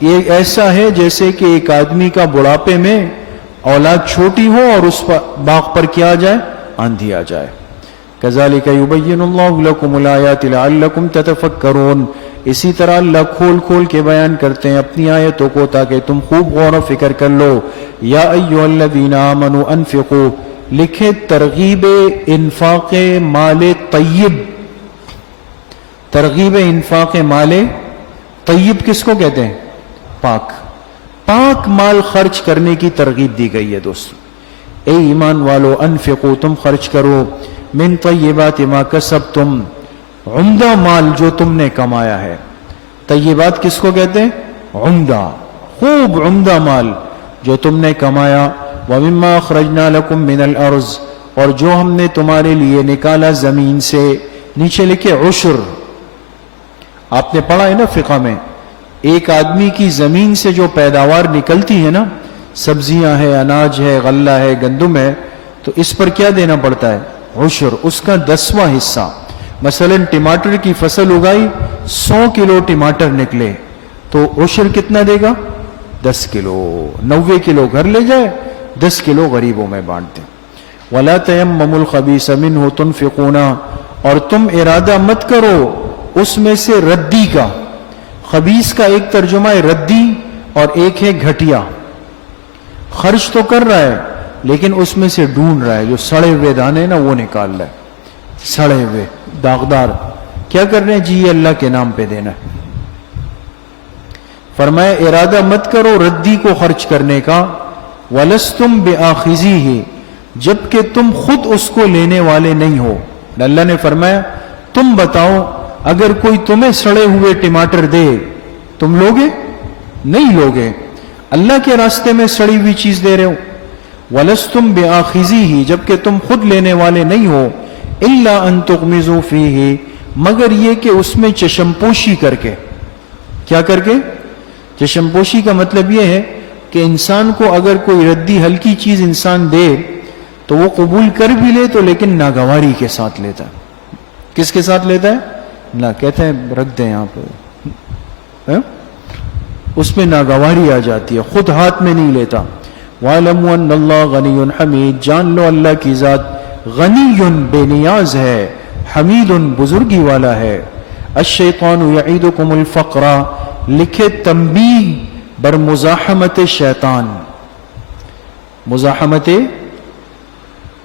یہ ایسا ہے جیسے کہ ایک آدمی کا بڑھاپے میں اولاد چھوٹی ہو اور اس باغ پر کیا آ جائے؟ آندھی آ جائے. کذالک یبین اللہ لکم الآیات لعلکم تتفکرون، اسی طرح اللہ کھول کھول کے بیان کرتے ہیں اپنی آیتوں کو تاکہ تم خوب غور و فکر کر لو. یا ایھا الذین آمنوا انفقوا، لکھے ترغیب انفاق مال طیب. ترغیب انفاق مال طیب کس کو کہتے ہیں؟ پاک. پاک مال خرچ کرنے کی ترغیب دی گئی ہے دوستو. اے ایمان والو، انفقوا، تم خرچ کرو، من طیبات ما کسبتم، عمدہ مال جو تم نے کمایا ہے. طیبات کس کو کہتے ہیں؟ عمدہ، خوب عمدہ مال جو تم نے کمایا. وَمِمَّا أَخْرَجْنَا لَكُم مِّنَ الْأَرْضِ، اور جو ہم نے تمہارے لیے نکالا زمین سے. نیچے لکھے عشر. آپ نے پڑھا ہے نا فقہ میں، ایک آدمی کی زمین سے جو پیداوار نکلتی ہے نا، سبزیاں ہیں، اناج ہے، غلہ ہے، گندم ہے، تو اس پر کیا دینا پڑتا ہے؟ عشر. اس کا 10واں حصہ. مثلا ٹماٹر کی فصل اگائی، 100 کلو ٹماٹر نکلے تو عشر کتنا دے گا؟ 10 کلو. 90 کلو گھر لے جائے، 10 کلو غریبوں میں بانٹ دیں. وَلَا تَيَمَّمُوا الْخَبِيثَ مِنْهُ تُنْفِقُونَ، اور تم ارادہ مت کرو اس میں سے ردی کا. خبیث کا ایک ترجمہ ہے ردی اور ایک ہے گھٹیا. خرچ تو کر رہا ہے لیکن اس میں سے ڈھونڈ رہا ہے جو سڑے ہوئے دانے نا وہ نکال رہا ہے، سڑے ہوئے داغدار. کیا کر رہے ہیں جی؟ یہ اللہ کے نام پہ دینا ہے. فرمایا ارادہ مت کرو ردی کو خرچ کرنے کا، وَلَسْتُمْ بِآخِذِيهِ، جبکہ تم خود اس کو لینے والے نہیں ہو. اللہ نے فرمایا تم بتاؤ اگر کوئی تمہیں سڑے ہوئے ٹماٹر دے تم لوگے؟ نہیں لوگے. اللہ کے راستے میں سڑی ہوئی چیز دے رہے ہو. وَلَسْتُمْ بِآخِذِيهِ، جبکہ تم خود لینے والے نہیں ہو. إِلَّا أَن تُغْمِزُوا فِيهِ، مگر یہ کہ اس میں چشم پوشی کر کے. کیا کر کے؟ چشم پوشی کا مطلب یہ ہے کہ انسان کو اگر کوئی ردی ہلکی چیز انسان دے تو وہ قبول کر بھی لے تو لیکن ناگواری کے ساتھ لیتا ہے. کس کے ساتھ لیتا ہے؟ نہ کہتے ہیں رکھ دیں یہاں پہ، اس میں ناگواری آ جاتی ہے، خود ہاتھ میں نہیں لیتا. وَاعْلَمُوا أَنَّ اللَّهَ غَنِيٌّ حَمِيدٌ، جان لو اللہ کی ذات غنی بے نیاز ہے، حمید بزرگی والا ہے. الشیطان یعیدکم الفقر، لکھے تنبیہ بر مزاحمت شیطان. مزاحمت،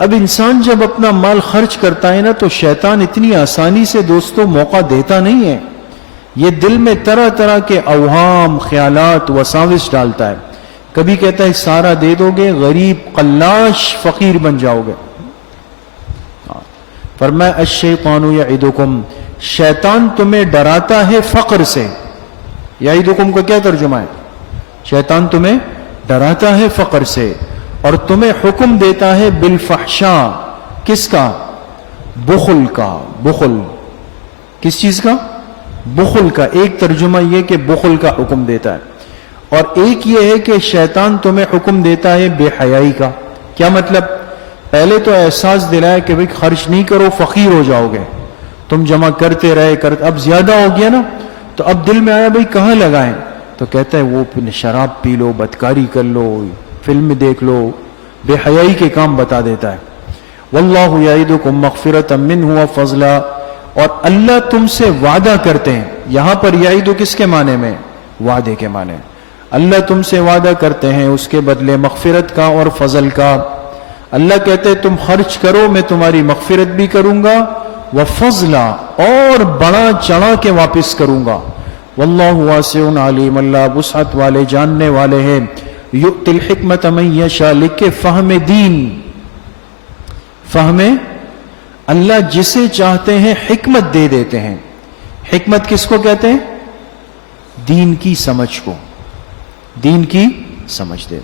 اب انسان جب اپنا مال خرچ کرتا ہے نا تو شیطان اتنی آسانی سے دوستوں موقع دیتا نہیں ہے. یہ دل میں طرح طرح کے اوہام، خیالات، وساوس ڈالتا ہے. کبھی کہتا ہے سارا دے دو گے غریب قلاش فقیر بن جاؤ گے. فرمایا الشیطان یعدکم، شیطان تمہیں ڈراتا ہے فقر سے. یعدکم کا کیا ترجمہ ہے؟ شیطان تمہیں ڈراتا ہے فقر سے اور تمہیں حکم دیتا ہے بالفحشاء. کس کا؟ بخل کا. بخل کس چیز کا؟ بخل کا. ایک ترجمہ یہ کہ بخل کا حکم دیتا ہے، اور ایک یہ ہے کہ شیطان تمہیں حکم دیتا ہے بے حیائی کا. کیا مطلب؟ پہلے تو احساس دلایا کہ بھئی خرچ نہیں کرو فقیر ہو جاؤ گے، تم جمع کرتے رہے اب زیادہ ہو گیا نا تو اب دل میں آیا بھئی کہاں لگائیں، تو کہتا ہے وہ شراب پی لو، بدکاری کر لو، فلم دیکھ لو، بے حیائی کے کام بتا دیتا ہے. واللہ یعدکم مغفرۃ منہ وفضلا، اور اللہ تم سے وعدہ کرتے ہیں. یہاں پر یعید کس کے معنی میں؟ وعدے کے معنی. اللہ تم سے وعدہ کرتے ہیں اس کے بدلے مغفرت کا اور فضل کا. اللہ کہتے ہیں تم خرچ کرو میں تمہاری مغفرت بھی کروں گا، وفضلا، اور بڑا چڑھا کے واپس کروں گا. واللہ واسع علیم، اللہ وسعت والے جاننے والے ہیں. یؤتی الحکمت من یشاء، لکھے فہم دین. فہم اللہ جسے چاہتے ہیں حکمت دے دیتے ہیں. حکمت کس کو کہتے ہیں؟ دین کی سمجھ کو، دین کی سمجھ دے.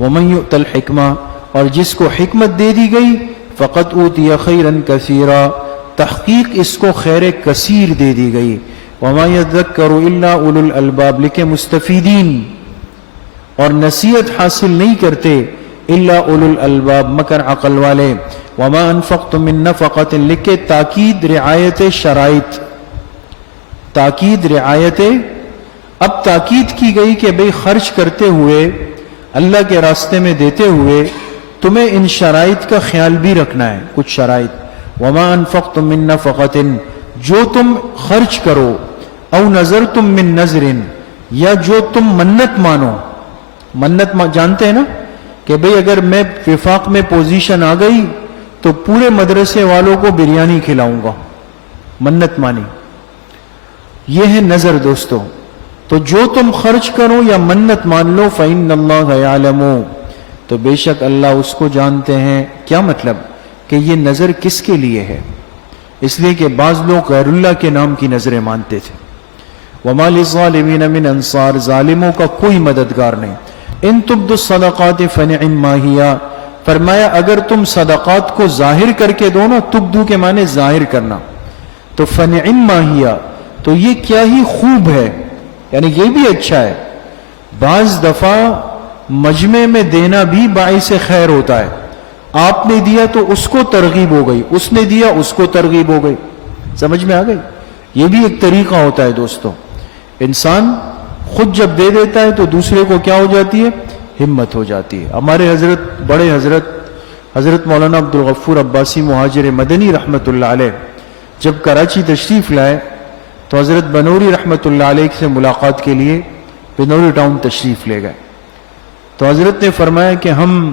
ومن یؤت الحکمہ، اور جس کو حکمت دے دی گئی، فقط اوتی خیرا کثیرا، تحقیق اس کو خیر کثیر دے دی گئی. وما یذکر الا اولو الالباب، لکھے مستفیدین اور نصیحت حاصل نہیں کرتے الا اولو الالباب مگر عقل والے. وما انفقتم من نفقۃ، لکھے تاکید رعایت شرائط، تاکید رعایت. اب تاکید کی گئی کہ بھئی خرچ کرتے ہوئے، اللہ کے راستے میں دیتے ہوئے تمہیں ان شرائط کا خیال بھی رکھنا ہے. کچھ شرائط، وما انفقتم من نفقۃ، جو تم خرچ کرو، او نذرتم من نذر، یا جو تم منت مانو. منت جانتے ہیں نا کہ بھئی اگر میں وفاق میں پوزیشن آ گئی تو پورے مدرسے والوں کو بریانی کھلاؤں گا، منت مانی. یہ ہے نظر دوستو. تو جو تم خرچ کرو یا منت مان لو، فإن اللہ یعلم، تو بے شک اللہ اس کو جانتے ہیں. کیا مطلب؟ کہ یہ نظر کس کے لیے ہے؟ اس لیے کہ بعض لوگ غیر اللہ کے نام کی نظریں مانتے تھے. وما للظالمین من انصار، ظالموں کا کوئی مددگار نہیں. ان تبدوا الصدقات فنعما ہی، فرمایا اگر تم صدقات کو ظاہر کر کے دو نا، تبدو کے معنی ظاہر کرنا، تو فنعما ہی، تو یہ کیا ہی خوب ہے، یعنی یہ بھی اچھا ہے. بعض دفعہ مجمع میں دینا بھی باعث خیر ہوتا ہے. آپ نے دیا تو اس کو ترغیب ہو گئی، اس نے دیا اس کو ترغیب ہو گئی. سمجھ میں آ گئی؟ یہ بھی ایک طریقہ ہوتا ہے دوستو. انسان خود جب دے دیتا ہے تو دوسرے کو کیا ہو جاتی ہے؟ ہمت ہو جاتی ہے. ہمارے حضرت، بڑے حضرت مولانا عبدالغفور عباسی مہاجر مدنی رحمت اللہ علیہ جب کراچی تشریف لائے تو حضرت بنوری رحمت اللہ علیہ سے ملاقات کے لیے بنوری ٹاؤن تشریف لے گئے. تو حضرت نے فرمایا کہ ہم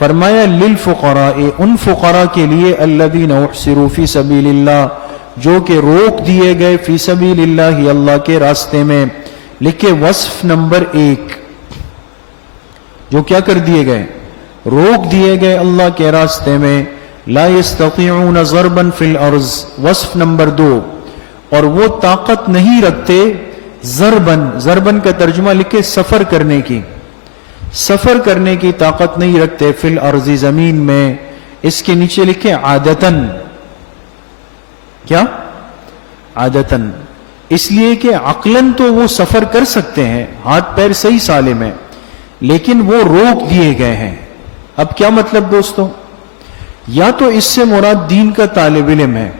فرمایا للفقراء، ان فقراء کے لیے الذین احصروا فی سبیل اللہ، جو کہ روک دیے گئے فی سبیل اللہ، اللہ کے راستے میں. لکھے وصف نمبر 1، جو کیا کر دیے گئے؟ روک دیے گئے اللہ کے راستے میں. لا یستطیعون ضربا فی الارض. وصف نمبر 2، اور وہ طاقت نہیں رکھتے ضربن کا ترجمہ لکھے سفر کرنے کی، سفر کرنے کی طاقت نہیں رکھتے فی الارض زمین میں. اس کے نیچے لکھے عادتن. کیا؟ عادتن. اس لیے کہ عقلن تو وہ سفر کر سکتے ہیں، ہاتھ پیر صحیح سالم ہے، لیکن وہ روک دیے گئے ہیں. اب کیا مطلب دوستو؟ یا تو اس سے مراد دین کا طالب علم ہے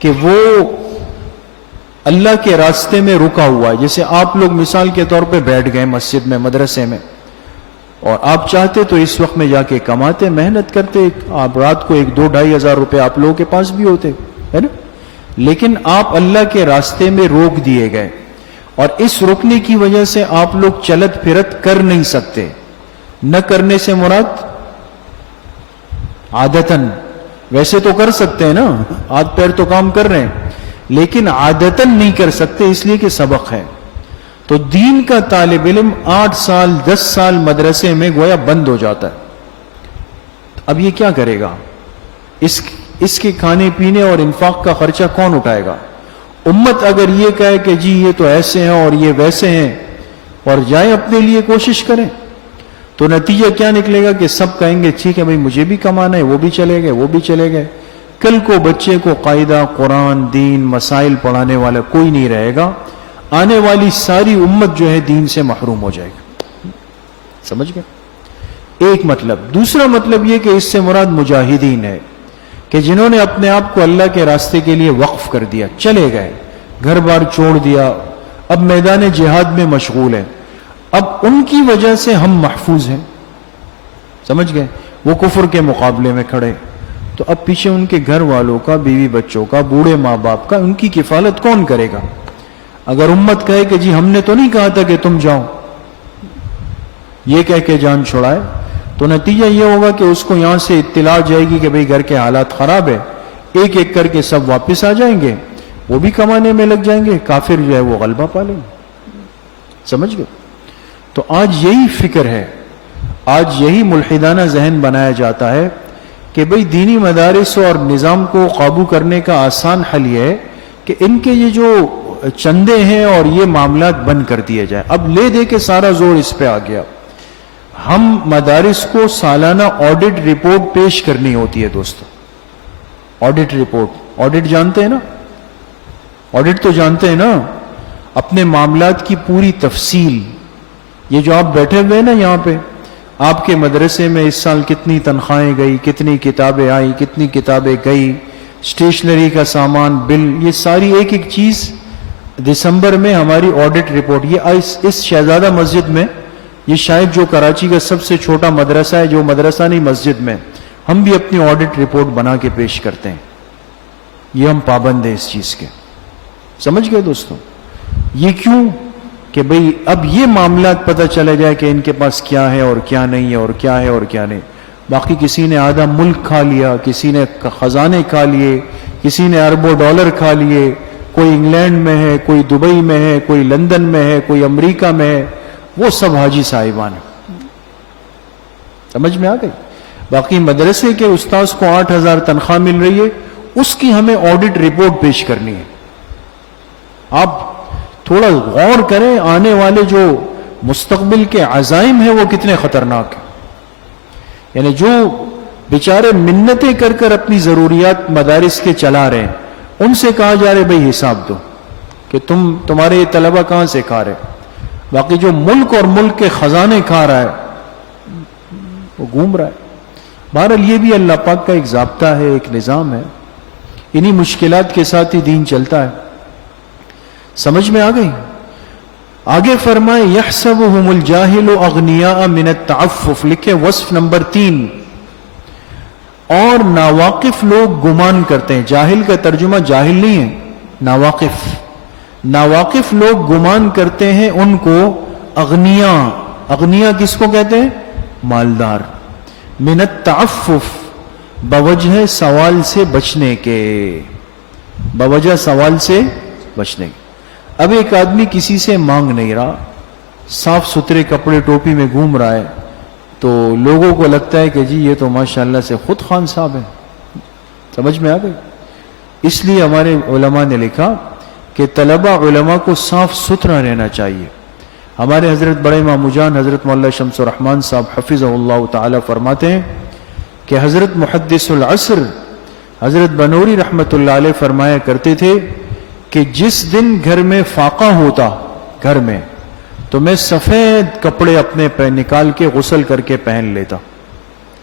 کہ وہ اللہ کے راستے میں رکا ہوا ہے. جیسے آپ لوگ مثال کے طور پہ بیٹھ گئے مسجد میں، مدرسے میں، اور آپ چاہتے تو اس وقت میں جا کے کماتے، محنت کرتے، آپ رات کو 1-2-2.5 ہزار روپے آپ لوگوں کے پاس بھی ہوتے ہے نا. لیکن آپ اللہ کے راستے میں روک دیے گئے، اور اس رکنے کی وجہ سے آپ لوگ چلت پھرت کر نہیں سکتے. نہ کرنے سے مراد عادتن، ویسے تو کر سکتے ہیں نا، ہاتھ پیر تو کام کر رہے ہیں، لیکن عادتن نہیں کر سکتے اس لیے کہ سبق ہے. تو دین کا طالب علم 8 سال 10 سال مدرسے میں گویا بند ہو جاتا ہے. اب یہ کیا کرے گا؟ اس کے کھانے پینے اور انفاق کا خرچہ کون اٹھائے گا؟ امت اگر یہ کہے کہ جی یہ تو ایسے ہیں اور یہ ویسے ہیں، اور جائیں اپنے لیے کوشش کریں، تو نتیجہ کیا نکلے گا کہ سب کہیں گے ٹھیک ہے بھائی مجھے بھی کمانا ہے، وہ بھی چلے گئے، وہ بھی چلے گئے. کل کو بچے کو قاعدہ قرآن دین مسائل پڑھانے والا کوئی نہیں رہے گا. آنے والی ساری امت جو ہے دین سے محروم ہو جائے گی. سمجھ گئے؟ ایک مطلب. دوسرا مطلب یہ کہ اس سے مراد مجاہدین ہے کہ جنہوں نے اپنے آپ کو اللہ کے راستے کے لیے وقف کر دیا، چلے گئے، گھر بار چھوڑ دیا، اب میدان جہاد میں مشغول ہے. اب ان کی وجہ سے ہم محفوظ ہیں. سمجھ گئے؟ وہ کفر کے مقابلے میں کھڑے، تو اب پیچھے ان کے گھر والوں کا، بیوی بچوں کا، بوڑھے ماں باپ کا، ان کی کفالت کون کرے گا؟ اگر امت کہے کہ جی ہم نے تو نہیں کہا تھا کہ تم جاؤ، یہ کہہ کے جان چھڑائے، تو نتیجہ یہ ہوگا کہ اس کو یہاں سے اطلاع جائے گی کہ بھئی گھر کے حالات خراب ہے، ایک ایک کر کے سب واپس آ جائیں گے، وہ بھی کمانے میں لگ جائیں گے، کافر جو ہے وہ غلبہ پالیں گے. سمجھ گئے؟ تو آج یہی فکر ہے، آج یہی ملحدانہ ذہن بنایا جاتا ہے کہ بھئی دینی مدارس اور نظام کو قابو کرنے کا آسان حل یہ ہے کہ ان کے یہ جو چندے ہیں اور یہ معاملات بند کر دیے جائیں. اب لے دے کے سارا زور اس پہ آ گیا. ہم مدارس کو سالانہ آڈٹ رپورٹ پیش کرنی ہوتی ہے دوستو. آڈٹ رپورٹ، آڈٹ جانتے ہیں نا؟ آڈٹ تو جانتے ہیں نا؟ اپنے معاملات کی پوری تفصیل. یہ جو آپ بیٹھے ہوئے ہیں نا یہاں پہ، آپ کے مدرسے میں اس سال کتنی تنخواہیں گئی، کتنی کتابیں آئی، کتنی کتابیں گئی، اسٹیشنری کا سامان، بل، یہ ساری ایک ایک چیز دسمبر میں ہماری آڈٹ رپورٹ. یہ اس شہزادہ مسجد میں، یہ شاید جو کراچی کا سب سے چھوٹا مدرسہ ہے، جو مدرسہ نہیں مسجد میں، ہم بھی اپنی آڈٹ رپورٹ بنا کے پیش کرتے ہیں. یہ ہم پابند ہیں اس چیز کے. سمجھ گئے دوستوں؟ یہ کیوں؟ کہ بھئی اب یہ معاملات پتہ چلے جائے کہ ان کے پاس کیا ہے اور کیا نہیں ہے، اور کیا ہے اور کیا نہیں. باقی کسی نے آدھا ملک کھا لیا، کسی نے خزانے کھا لیے، کسی نے اربوں ڈالر کھا لیے، کوئی انگلینڈ میں ہے، کوئی دبئی میں ہے، کوئی لندن میں ہے، کوئی امریکہ میں ہے، وہ سب حاجی صاحبان ہیں. سمجھ میں آ گئی؟ باقی مدرسے کے استاذ کو 8,000 تنخواہ مل رہی ہے، اس کی ہمیں آڈٹ رپورٹ پیش کرنی ہے. آپ تھوڑا غور کریں، آنے والے جو مستقبل کے عزائم ہیں وہ کتنے خطرناک ہیں. یعنی جو بیچارے منتیں کر کر اپنی ضروریات مدارس کے چلا رہے ہیں، ان سے کہا جا رہے بھئی حساب دو کہ تمہارے یہ طلبہ کہاں سے کھا رہے. باقی جو ملک اور ملک کے خزانے کھا رہا ہے وہ گھوم رہا ہے. بہرحال یہ بھی اللہ پاک کا ایک ضابطہ ہے، ایک نظام ہے. انہی مشکلات کے ساتھ ہی دین چلتا ہے. سمجھ میں آ گئی؟ آگے فرمائے یحسبهم الجاہل اغنیاء من التعفف. لکھے وصف نمبر 3. اور ناواقف لوگ گمان کرتے ہیں. جاہل کا ترجمہ جاہل نہیں ہے، ناواقف. ناواقف لوگ گمان کرتے ہیں ان کو اغنیاء. اغنیاء کس کو کہتے ہیں؟ مالدار. من التعفف بوجہ سوال سے بچنے کے، بوجہ سوال سے بچنے کے۔ اب ایک آدمی کسی سے مانگ نہیں رہا، صاف ستھرے کپڑے ٹوپی میں گھوم رہا ہے، تو لوگوں کو لگتا ہے کہ جی یہ تو ماشاءاللہ سے خود خان صاحب ہے۔ سمجھ میں آ گئی؟ اس لیے ہمارے علماء نے لکھا کہ طلبہ علماء کو صاف ستھرا رہنا چاہیے۔ ہمارے حضرت بڑے امام جان حضرت مولانا شمس الرحمان صاحب حفظہ اللہ تعالی فرماتے ہیں کہ حضرت محدث العصر حضرت بنوری رحمت اللہ علیہ فرمایا کرتے تھے کہ جس دن گھر میں فاقہ ہوتا گھر میں، تو میں سفید کپڑے اپنے پہ نکال کے غسل کر کے پہن لیتا،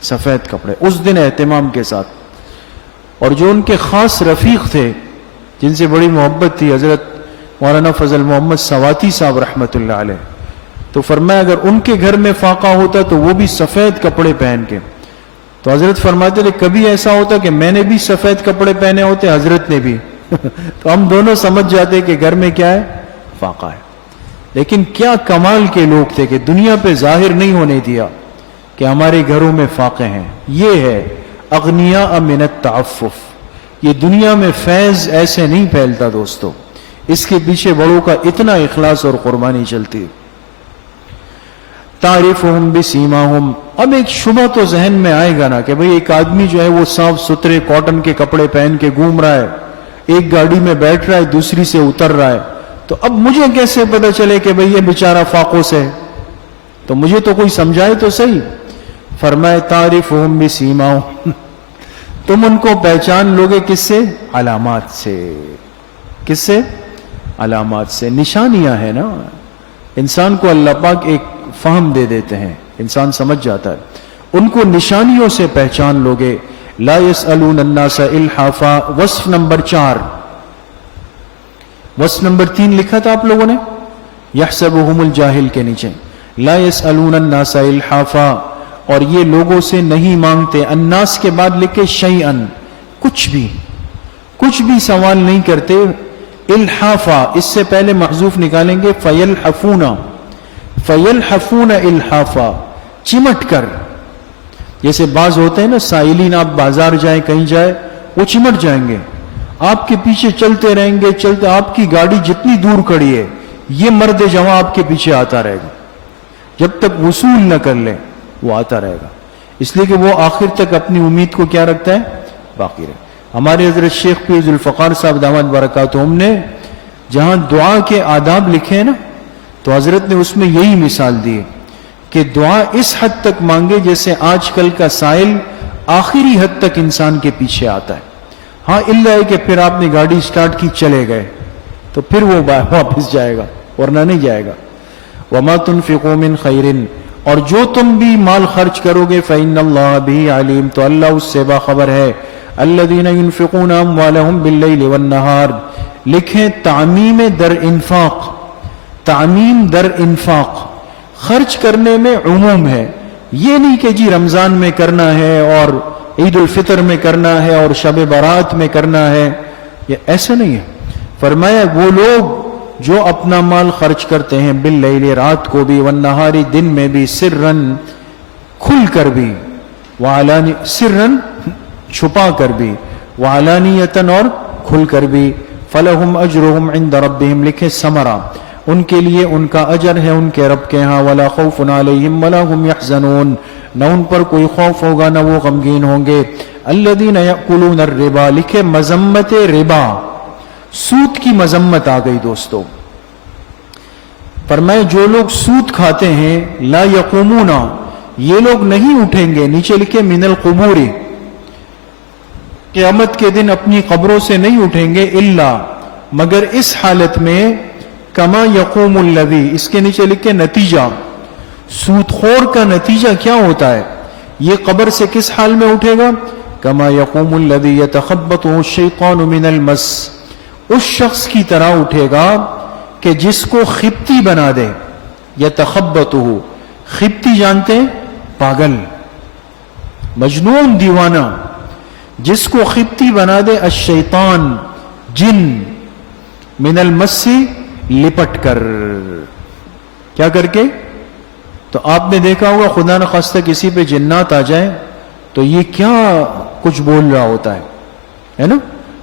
سفید کپڑے اس دن اہتمام کے ساتھ۔ اور جو ان کے خاص رفیق تھے جن سے بڑی محبت تھی، حضرت مولانا فضل محمد سواتی صاحب رحمت اللہ علیہ، تو فرمایا اگر ان کے گھر میں فاقہ ہوتا تو وہ بھی سفید کپڑے پہن کے، تو حضرت فرماتے تھے کبھی ایسا ہوتا کہ میں نے بھی سفید کپڑے پہنے ہوتے، حضرت نے بھی تو ہم دونوں سمجھ جاتے کہ گھر میں کیا ہے، فاقہ ہے۔ لیکن کیا کمال کے لوگ تھے کہ دنیا پہ ظاہر نہیں ہونے دیا کہ ہمارے گھروں میں فاقے ہیں۔ یہ ہے اغنیاء من التعفف۔ یہ دنیا میں فیض ایسے نہیں پھیلتا دوستو، اس کے پیچھے بڑوں کا اتنا اخلاص اور قربانی چلتی ہے۔ تعرفہم بسیماہم۔ اب ایک شبہ تو ذہن میں آئے گا نا کہ بھئی ایک آدمی جو ہے وہ صاف ستھرے کاٹن کے کپڑے پہن کے گھوم رہا ہے، ایک گاڑی میں بیٹھ رہا ہے دوسری سے اتر رہا ہے، تو اب مجھے کیسے پتا چلے کہ بھئی یہ بیچارہ فاقوں سے ہے؟ تو مجھے تو کوئی سمجھائے تو صحیح۔ فرمائے تعرفہم بسیماہم، تم ان کو پہچان لوگے کس سے؟ علامات سے۔ کس سے؟ علامات سے۔ نشانیاں ہیں نا، انسان کو اللہ پاک ایک فہم دے دیتے ہیں، انسان سمجھ جاتا ہے، ان کو نشانیوں سے پہچان لوگے۔ لا يسألون الناس الحافا۔ وصف نمبر 4، وصف نمبر 3 لکھا تھا آپ لوگوں نے یحسبهم الجاہل کے نیچے، لا يسألون الناس الحافا، اور یہ لوگوں سے نہیں مانگتے۔ الناس کے بعد لکھے شیئن، کچھ بھی سوال نہیں کرتے۔ الحافا، اس سے پہلے محذوف نکالیں گے فیلحفون، فیلحفون الحافا، چمٹ کر۔ جیسے بعض ہوتے ہیں نا سائلین، آپ بازار جائیں کہیں جائیں وہ چمٹ جائیں گے، آپ کے پیچھے چلتے رہیں گے، چلتے، آپ کی گاڑی جتنی دور کھڑی ہے یہ مرد جوان آپ کے پیچھے آتا رہے گا، جب تک وصول نہ کر لے وہ آتا رہے گا، اس لیے کہ وہ آخر تک اپنی امید کو کیا رکھتا ہے؟ باقی رہے۔ ہمارے حضرت شیخ پیر ذوالفقار صاحب دامت برکاتہم نے جہاں دعا کے آداب لکھے ہیں نا، تو حضرت نے اس میں یہی مثال دی کہ دعا اس حد تک مانگے جیسے آج کل کا سائل آخری حد تک انسان کے پیچھے آتا ہے۔ ہاں اللہ ہے کہ پھر آپ نے گاڑی سٹارٹ کی چلے گئے تو پھر وہ واپس جائے گا، ورنہ نہیں جائے گا۔ وما تنفقوا من خیر، اور جو تم بھی مال خرچ کرو گے فإن اللہ بہ علیم، تو اللہ اس سے باخبر ہے۔ الذین ينفقون اموالهم باللیل والنہار، لکھیں تعمیم در انفاق، تعمیم در انفاق، خرچ کرنے میں عموم ہے، یہ نہیں کہ جی رمضان میں کرنا ہے اور عید الفطر میں کرنا ہے اور شب برات میں کرنا ہے، یہ ایسا نہیں ہے۔ فرمایا وہ لوگ جو اپنا مال خرچ کرتے ہیں باللیل، رات کو بھی، والنہاری، دن میں بھی، سرن، کھل کر بھی، وعلانی، سرن چھپا کر بھی، وعلانیتن، اور کھل کر بھی، فلہم اجرہم عند ربہم، لکھے ثمرہ، ان کے لیے ان کا اجر ہے ان کے رب کے ہاں، ولا خوف علیہم ولا هم یحزنون، نہ ان پر کوئی خوف ہوگا نہ وہ غمگین ہوں گے۔ الذین یأکلون الربا، لکھے مذمت ربا، سود کی مذمت آ گئی دوستو۔ فرمائے جو لوگ سود کھاتے ہیں، لا یقومون، یہ لوگ نہیں اٹھیں گے، نیچے لکھے من القبور، قیامت کے دن اپنی قبروں سے نہیں اٹھیں گے، الا، مگر اس حالت میں، کما یقوم الذی، اس کے نیچے لکھے نتیجہ، سود خور کا نتیجہ کیا ہوتا ہے؟ یہ قبر سے کس حال میں اٹھے گا؟ کما یقوم الذی یتخبطہ الشیطان من المس، اس شخص کی طرح اٹھے گا کہ جس کو خبتی بنا دے، یتخبطہ، خبتی جانتے ہیں؟ پاگل، مجنون، دیوانہ، جس کو خبتی بنا دے الشیطان، جن، من المس، لپٹ کر، کیا کر کے؟ تو آپ نے دیکھا ہوگا خدا نخواستہ کسی پہ جنات آ جائیں تو یہ کیا کچھ بول رہا ہوتا ہے نا،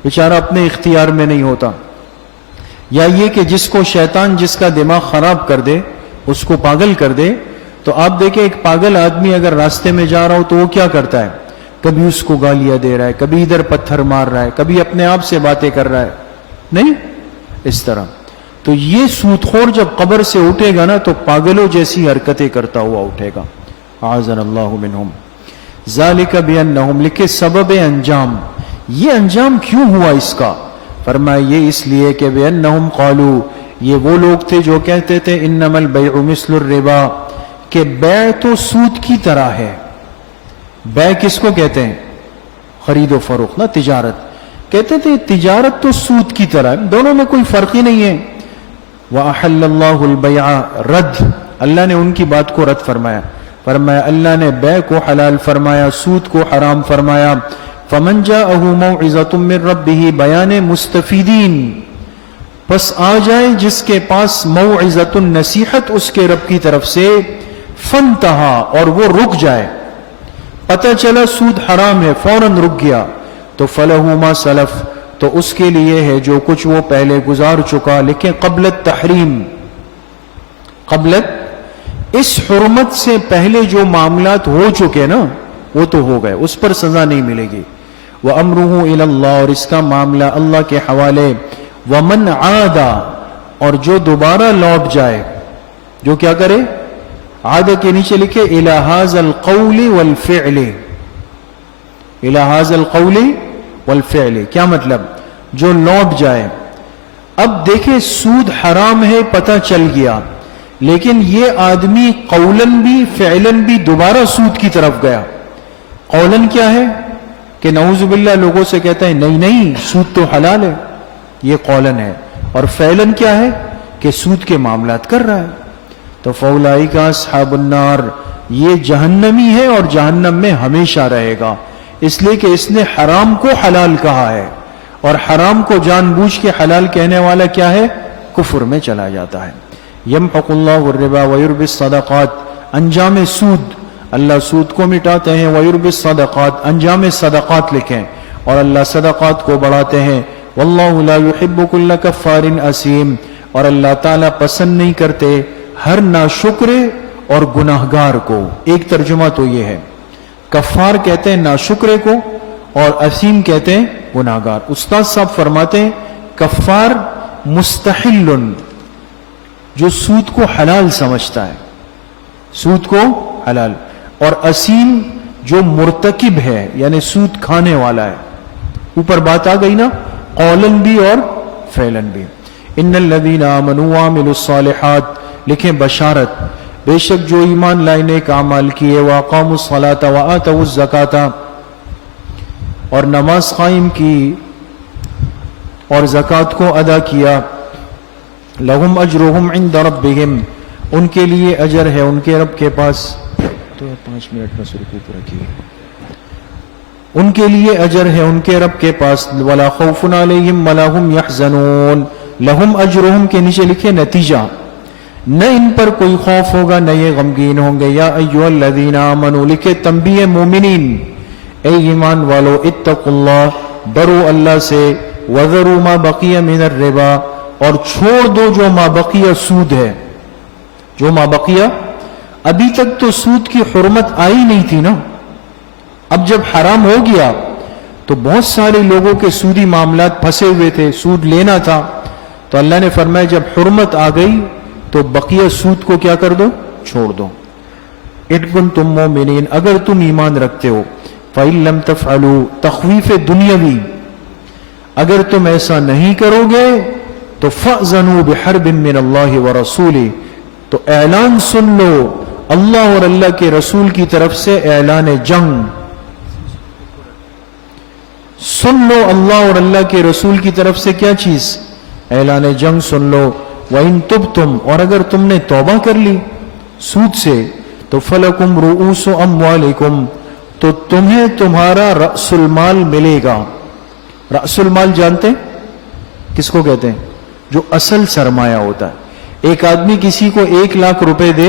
بیچارہ اپنے اختیار میں نہیں ہوتا. یا یہ کہ جس کو شیطان جس کا دماغ خراب کر دے، اس کو پاگل کر دے، تو آپ دیکھیں ایک پاگل آدمی اگر راستے میں جا رہا ہو تو وہ کیا کرتا ہے؟ کبھی اس کو گالیاں دے رہا ہے، کبھی ادھر پتھر مار رہا ہے، کبھی اپنے آپ سے باتیں کر رہا ہے، نہیں اس طرح. تو یہ سود خور جب قبر سے اٹھے گا نا تو پاگلوں جیسی حرکتیں کرتا ہوا اٹھے گا. اعاذنا اللہ منہم. ذالک بانہم، لکھے سبب انجام. یہ انجام کیوں ہوا اس کا؟ فرمایا یہ اس لیے کہ بانہم قالوا، یہ وہ لوگ تھے جو کہتے تھے انما البیع مثل الربا، کہ بیع تو سود کی طرح ہے. بیع کس کو کہتے ہیں؟ خرید و فروخت نا، تجارت. کہتے تھے تجارت تو سود کی طرح ہے، دونوں میں کوئی فرق ہی نہیں ہے. وَأَحَلَّ اللَّهُ الْبَيْعَ، رد، اللہ نے ان کی بات کو رد فرمایا. فرمایا اللہ نے بیع کو حلال فرمایا، سود کو حرام فرمایا. فَمَنْ جَاءَهُ مَوْعِظَةٌ مِّن رَبِّهِ، بیان مستفیدین، پس آ جائے جس کے پاس موعظۃ، نصیحت اس کے رب کی طرف سے، فَانْتَہَا، اور وہ رک جائے، پتہ چلا سود حرام ہے فوراً رک گیا، تو فَلَهُ مَا سَلَفَ، تو اس کے لیے ہے جو کچھ وہ پہلے گزار چکا. لکھیں قبل التحریم، قبل اس حرمت سے پہلے جو معاملات ہو چکے نا وہ تو ہو گئے، اس پر سزا نہیں ملے گی. وَأَمْرُهُ إِلَى اللَّهِ، اور اس کا معاملہ اللہ کے حوالے. وَمَنْ عَادَ، اور جو دوبارہ لوٹ جائے، جو کیا کرے؟ عادہ کے نیچے لکھے إِلَى هَذَا الْقَوْلِ وَالْفِعْلِ، إِلَى هَذَا الْقَوْلِ وَالْفِعْلِ، کیا مطلب؟ جو لوٹ جائے. اب دیکھیں سود حرام ہے پتہ چل گیا، لیکن یہ آدمی قولاً بھی فعلاً بھی دوبارہ سود کی طرف گیا. قولاً کیا ہے کہ نعوذ باللہ لوگوں سے کہتا ہے نہیں نہیں سود تو حلال ہے، یہ قولاً ہے. اور فعلاً کیا ہے کہ سود کے معاملات کر رہا ہے. تو فاولئک اصحاب النار، یہ جہنمی ہے اور جہنم میں ہمیشہ رہے گا، اس لیے کہ اس نے حرام کو حلال کہا ہے، اور حرام کو جان بوجھ کے حلال کہنے والا کیا ہے؟ کفر میں چلا جاتا ہے. یمحق اللہ الربا ویربی الصدقات، انجام سود، اللہ سود کو مٹاتے ہیں. ویربی الصدقات، انجام صدقات لکھیں، اور اللہ صدقات کو بڑھاتے ہیں. واللہ لا يحب كل کفار اثیم، اور اللہ تعالیٰ پسند نہیں کرتے ہر ناشکر اور گناہگار کو. ایک ترجمہ تو یہ ہے، کفار کہتے ہیں ناشکرے کو اور اثیم کہتے ہیں گناہگار. استاد صاحب فرماتے ہیں کفار مستحل، جو سود کو حلال سمجھتا ہے، سود کو حلال، اور اثیم جو مرتکب ہے یعنی سود کھانے والا ہے. اوپر بات آ گئی نا، قولاً بھی اور فعلاً بھی. ان الذین آمنوا وعملوا الصالحات، لکھیں بشارت، بے شک جو ایمان لائے نیک اعمال کیے، واقاموا الصلاۃ وآتوا الزکاۃ، اور نماز قائم کی اور زکوٰۃ کو ادا کیا، لہم اجرہم عند ربہم، ان کے لیے اجر ہے ان کے رب کے پاس. تو 5 منٹ میں رکوع پورا کیے. ان کے لیے اجر ہے ان کے رب کے پاس. ولا خوف علیہم ولا هم يحزنون، لہم اجرہم کے نیچے لکھے نتیجہ، نہ ان پر کوئی خوف ہوگا نہ یہ غمگین ہوں گے. یا ایھا الذین آمنوا، لکھے تنبیہ مومنین، اے ایمان والو، اتقوا اللہ، ڈرو اللہ سے، وذروا ما بقی من الربا، اور چھوڑ دو جو ما بقیہ سود ہے. جو ما بقیہ، ابھی تک تو سود کی حرمت آئی نہیں تھی نا، اب جب حرام ہو گیا تو بہت سارے لوگوں کے سودی معاملات پھنسے ہوئے تھے، سود لینا تھا. تو اللہ نے فرمایا جب حرمت آ گئی تو بقیہ سود کو کیا کر دو؟ چھوڑ دو. ان کنتم مومنین، اگر تم ایمان رکھتے ہو. فإن لم تفعلوا، تخویف دنیاوی، اگر تم ایسا نہیں کرو گے تو فأذنوا بحرب من اللہ ورسولہ، تو اعلان سن لو اللہ اور اللہ کے رسول کی طرف سے اعلان جنگ. سن لو اللہ اور اللہ کے رسول کی طرف سے کیا چیز؟ اعلان جنگ سن لو. وَإِن تُبْتُمْ، اور اگر تم نے توبہ کر لی سود سے، تو فَلَكُمْ رُؤُوسُ أَمْوَالِكُمْ، تو تمہیں تمہارا رأس المال ملے گا. رأس المال جانتے ہیں کس کو کہتے ہیں؟ جو اصل سرمایہ ہوتا ہے. ایک آدمی کسی کو 1 لاکھ روپے دے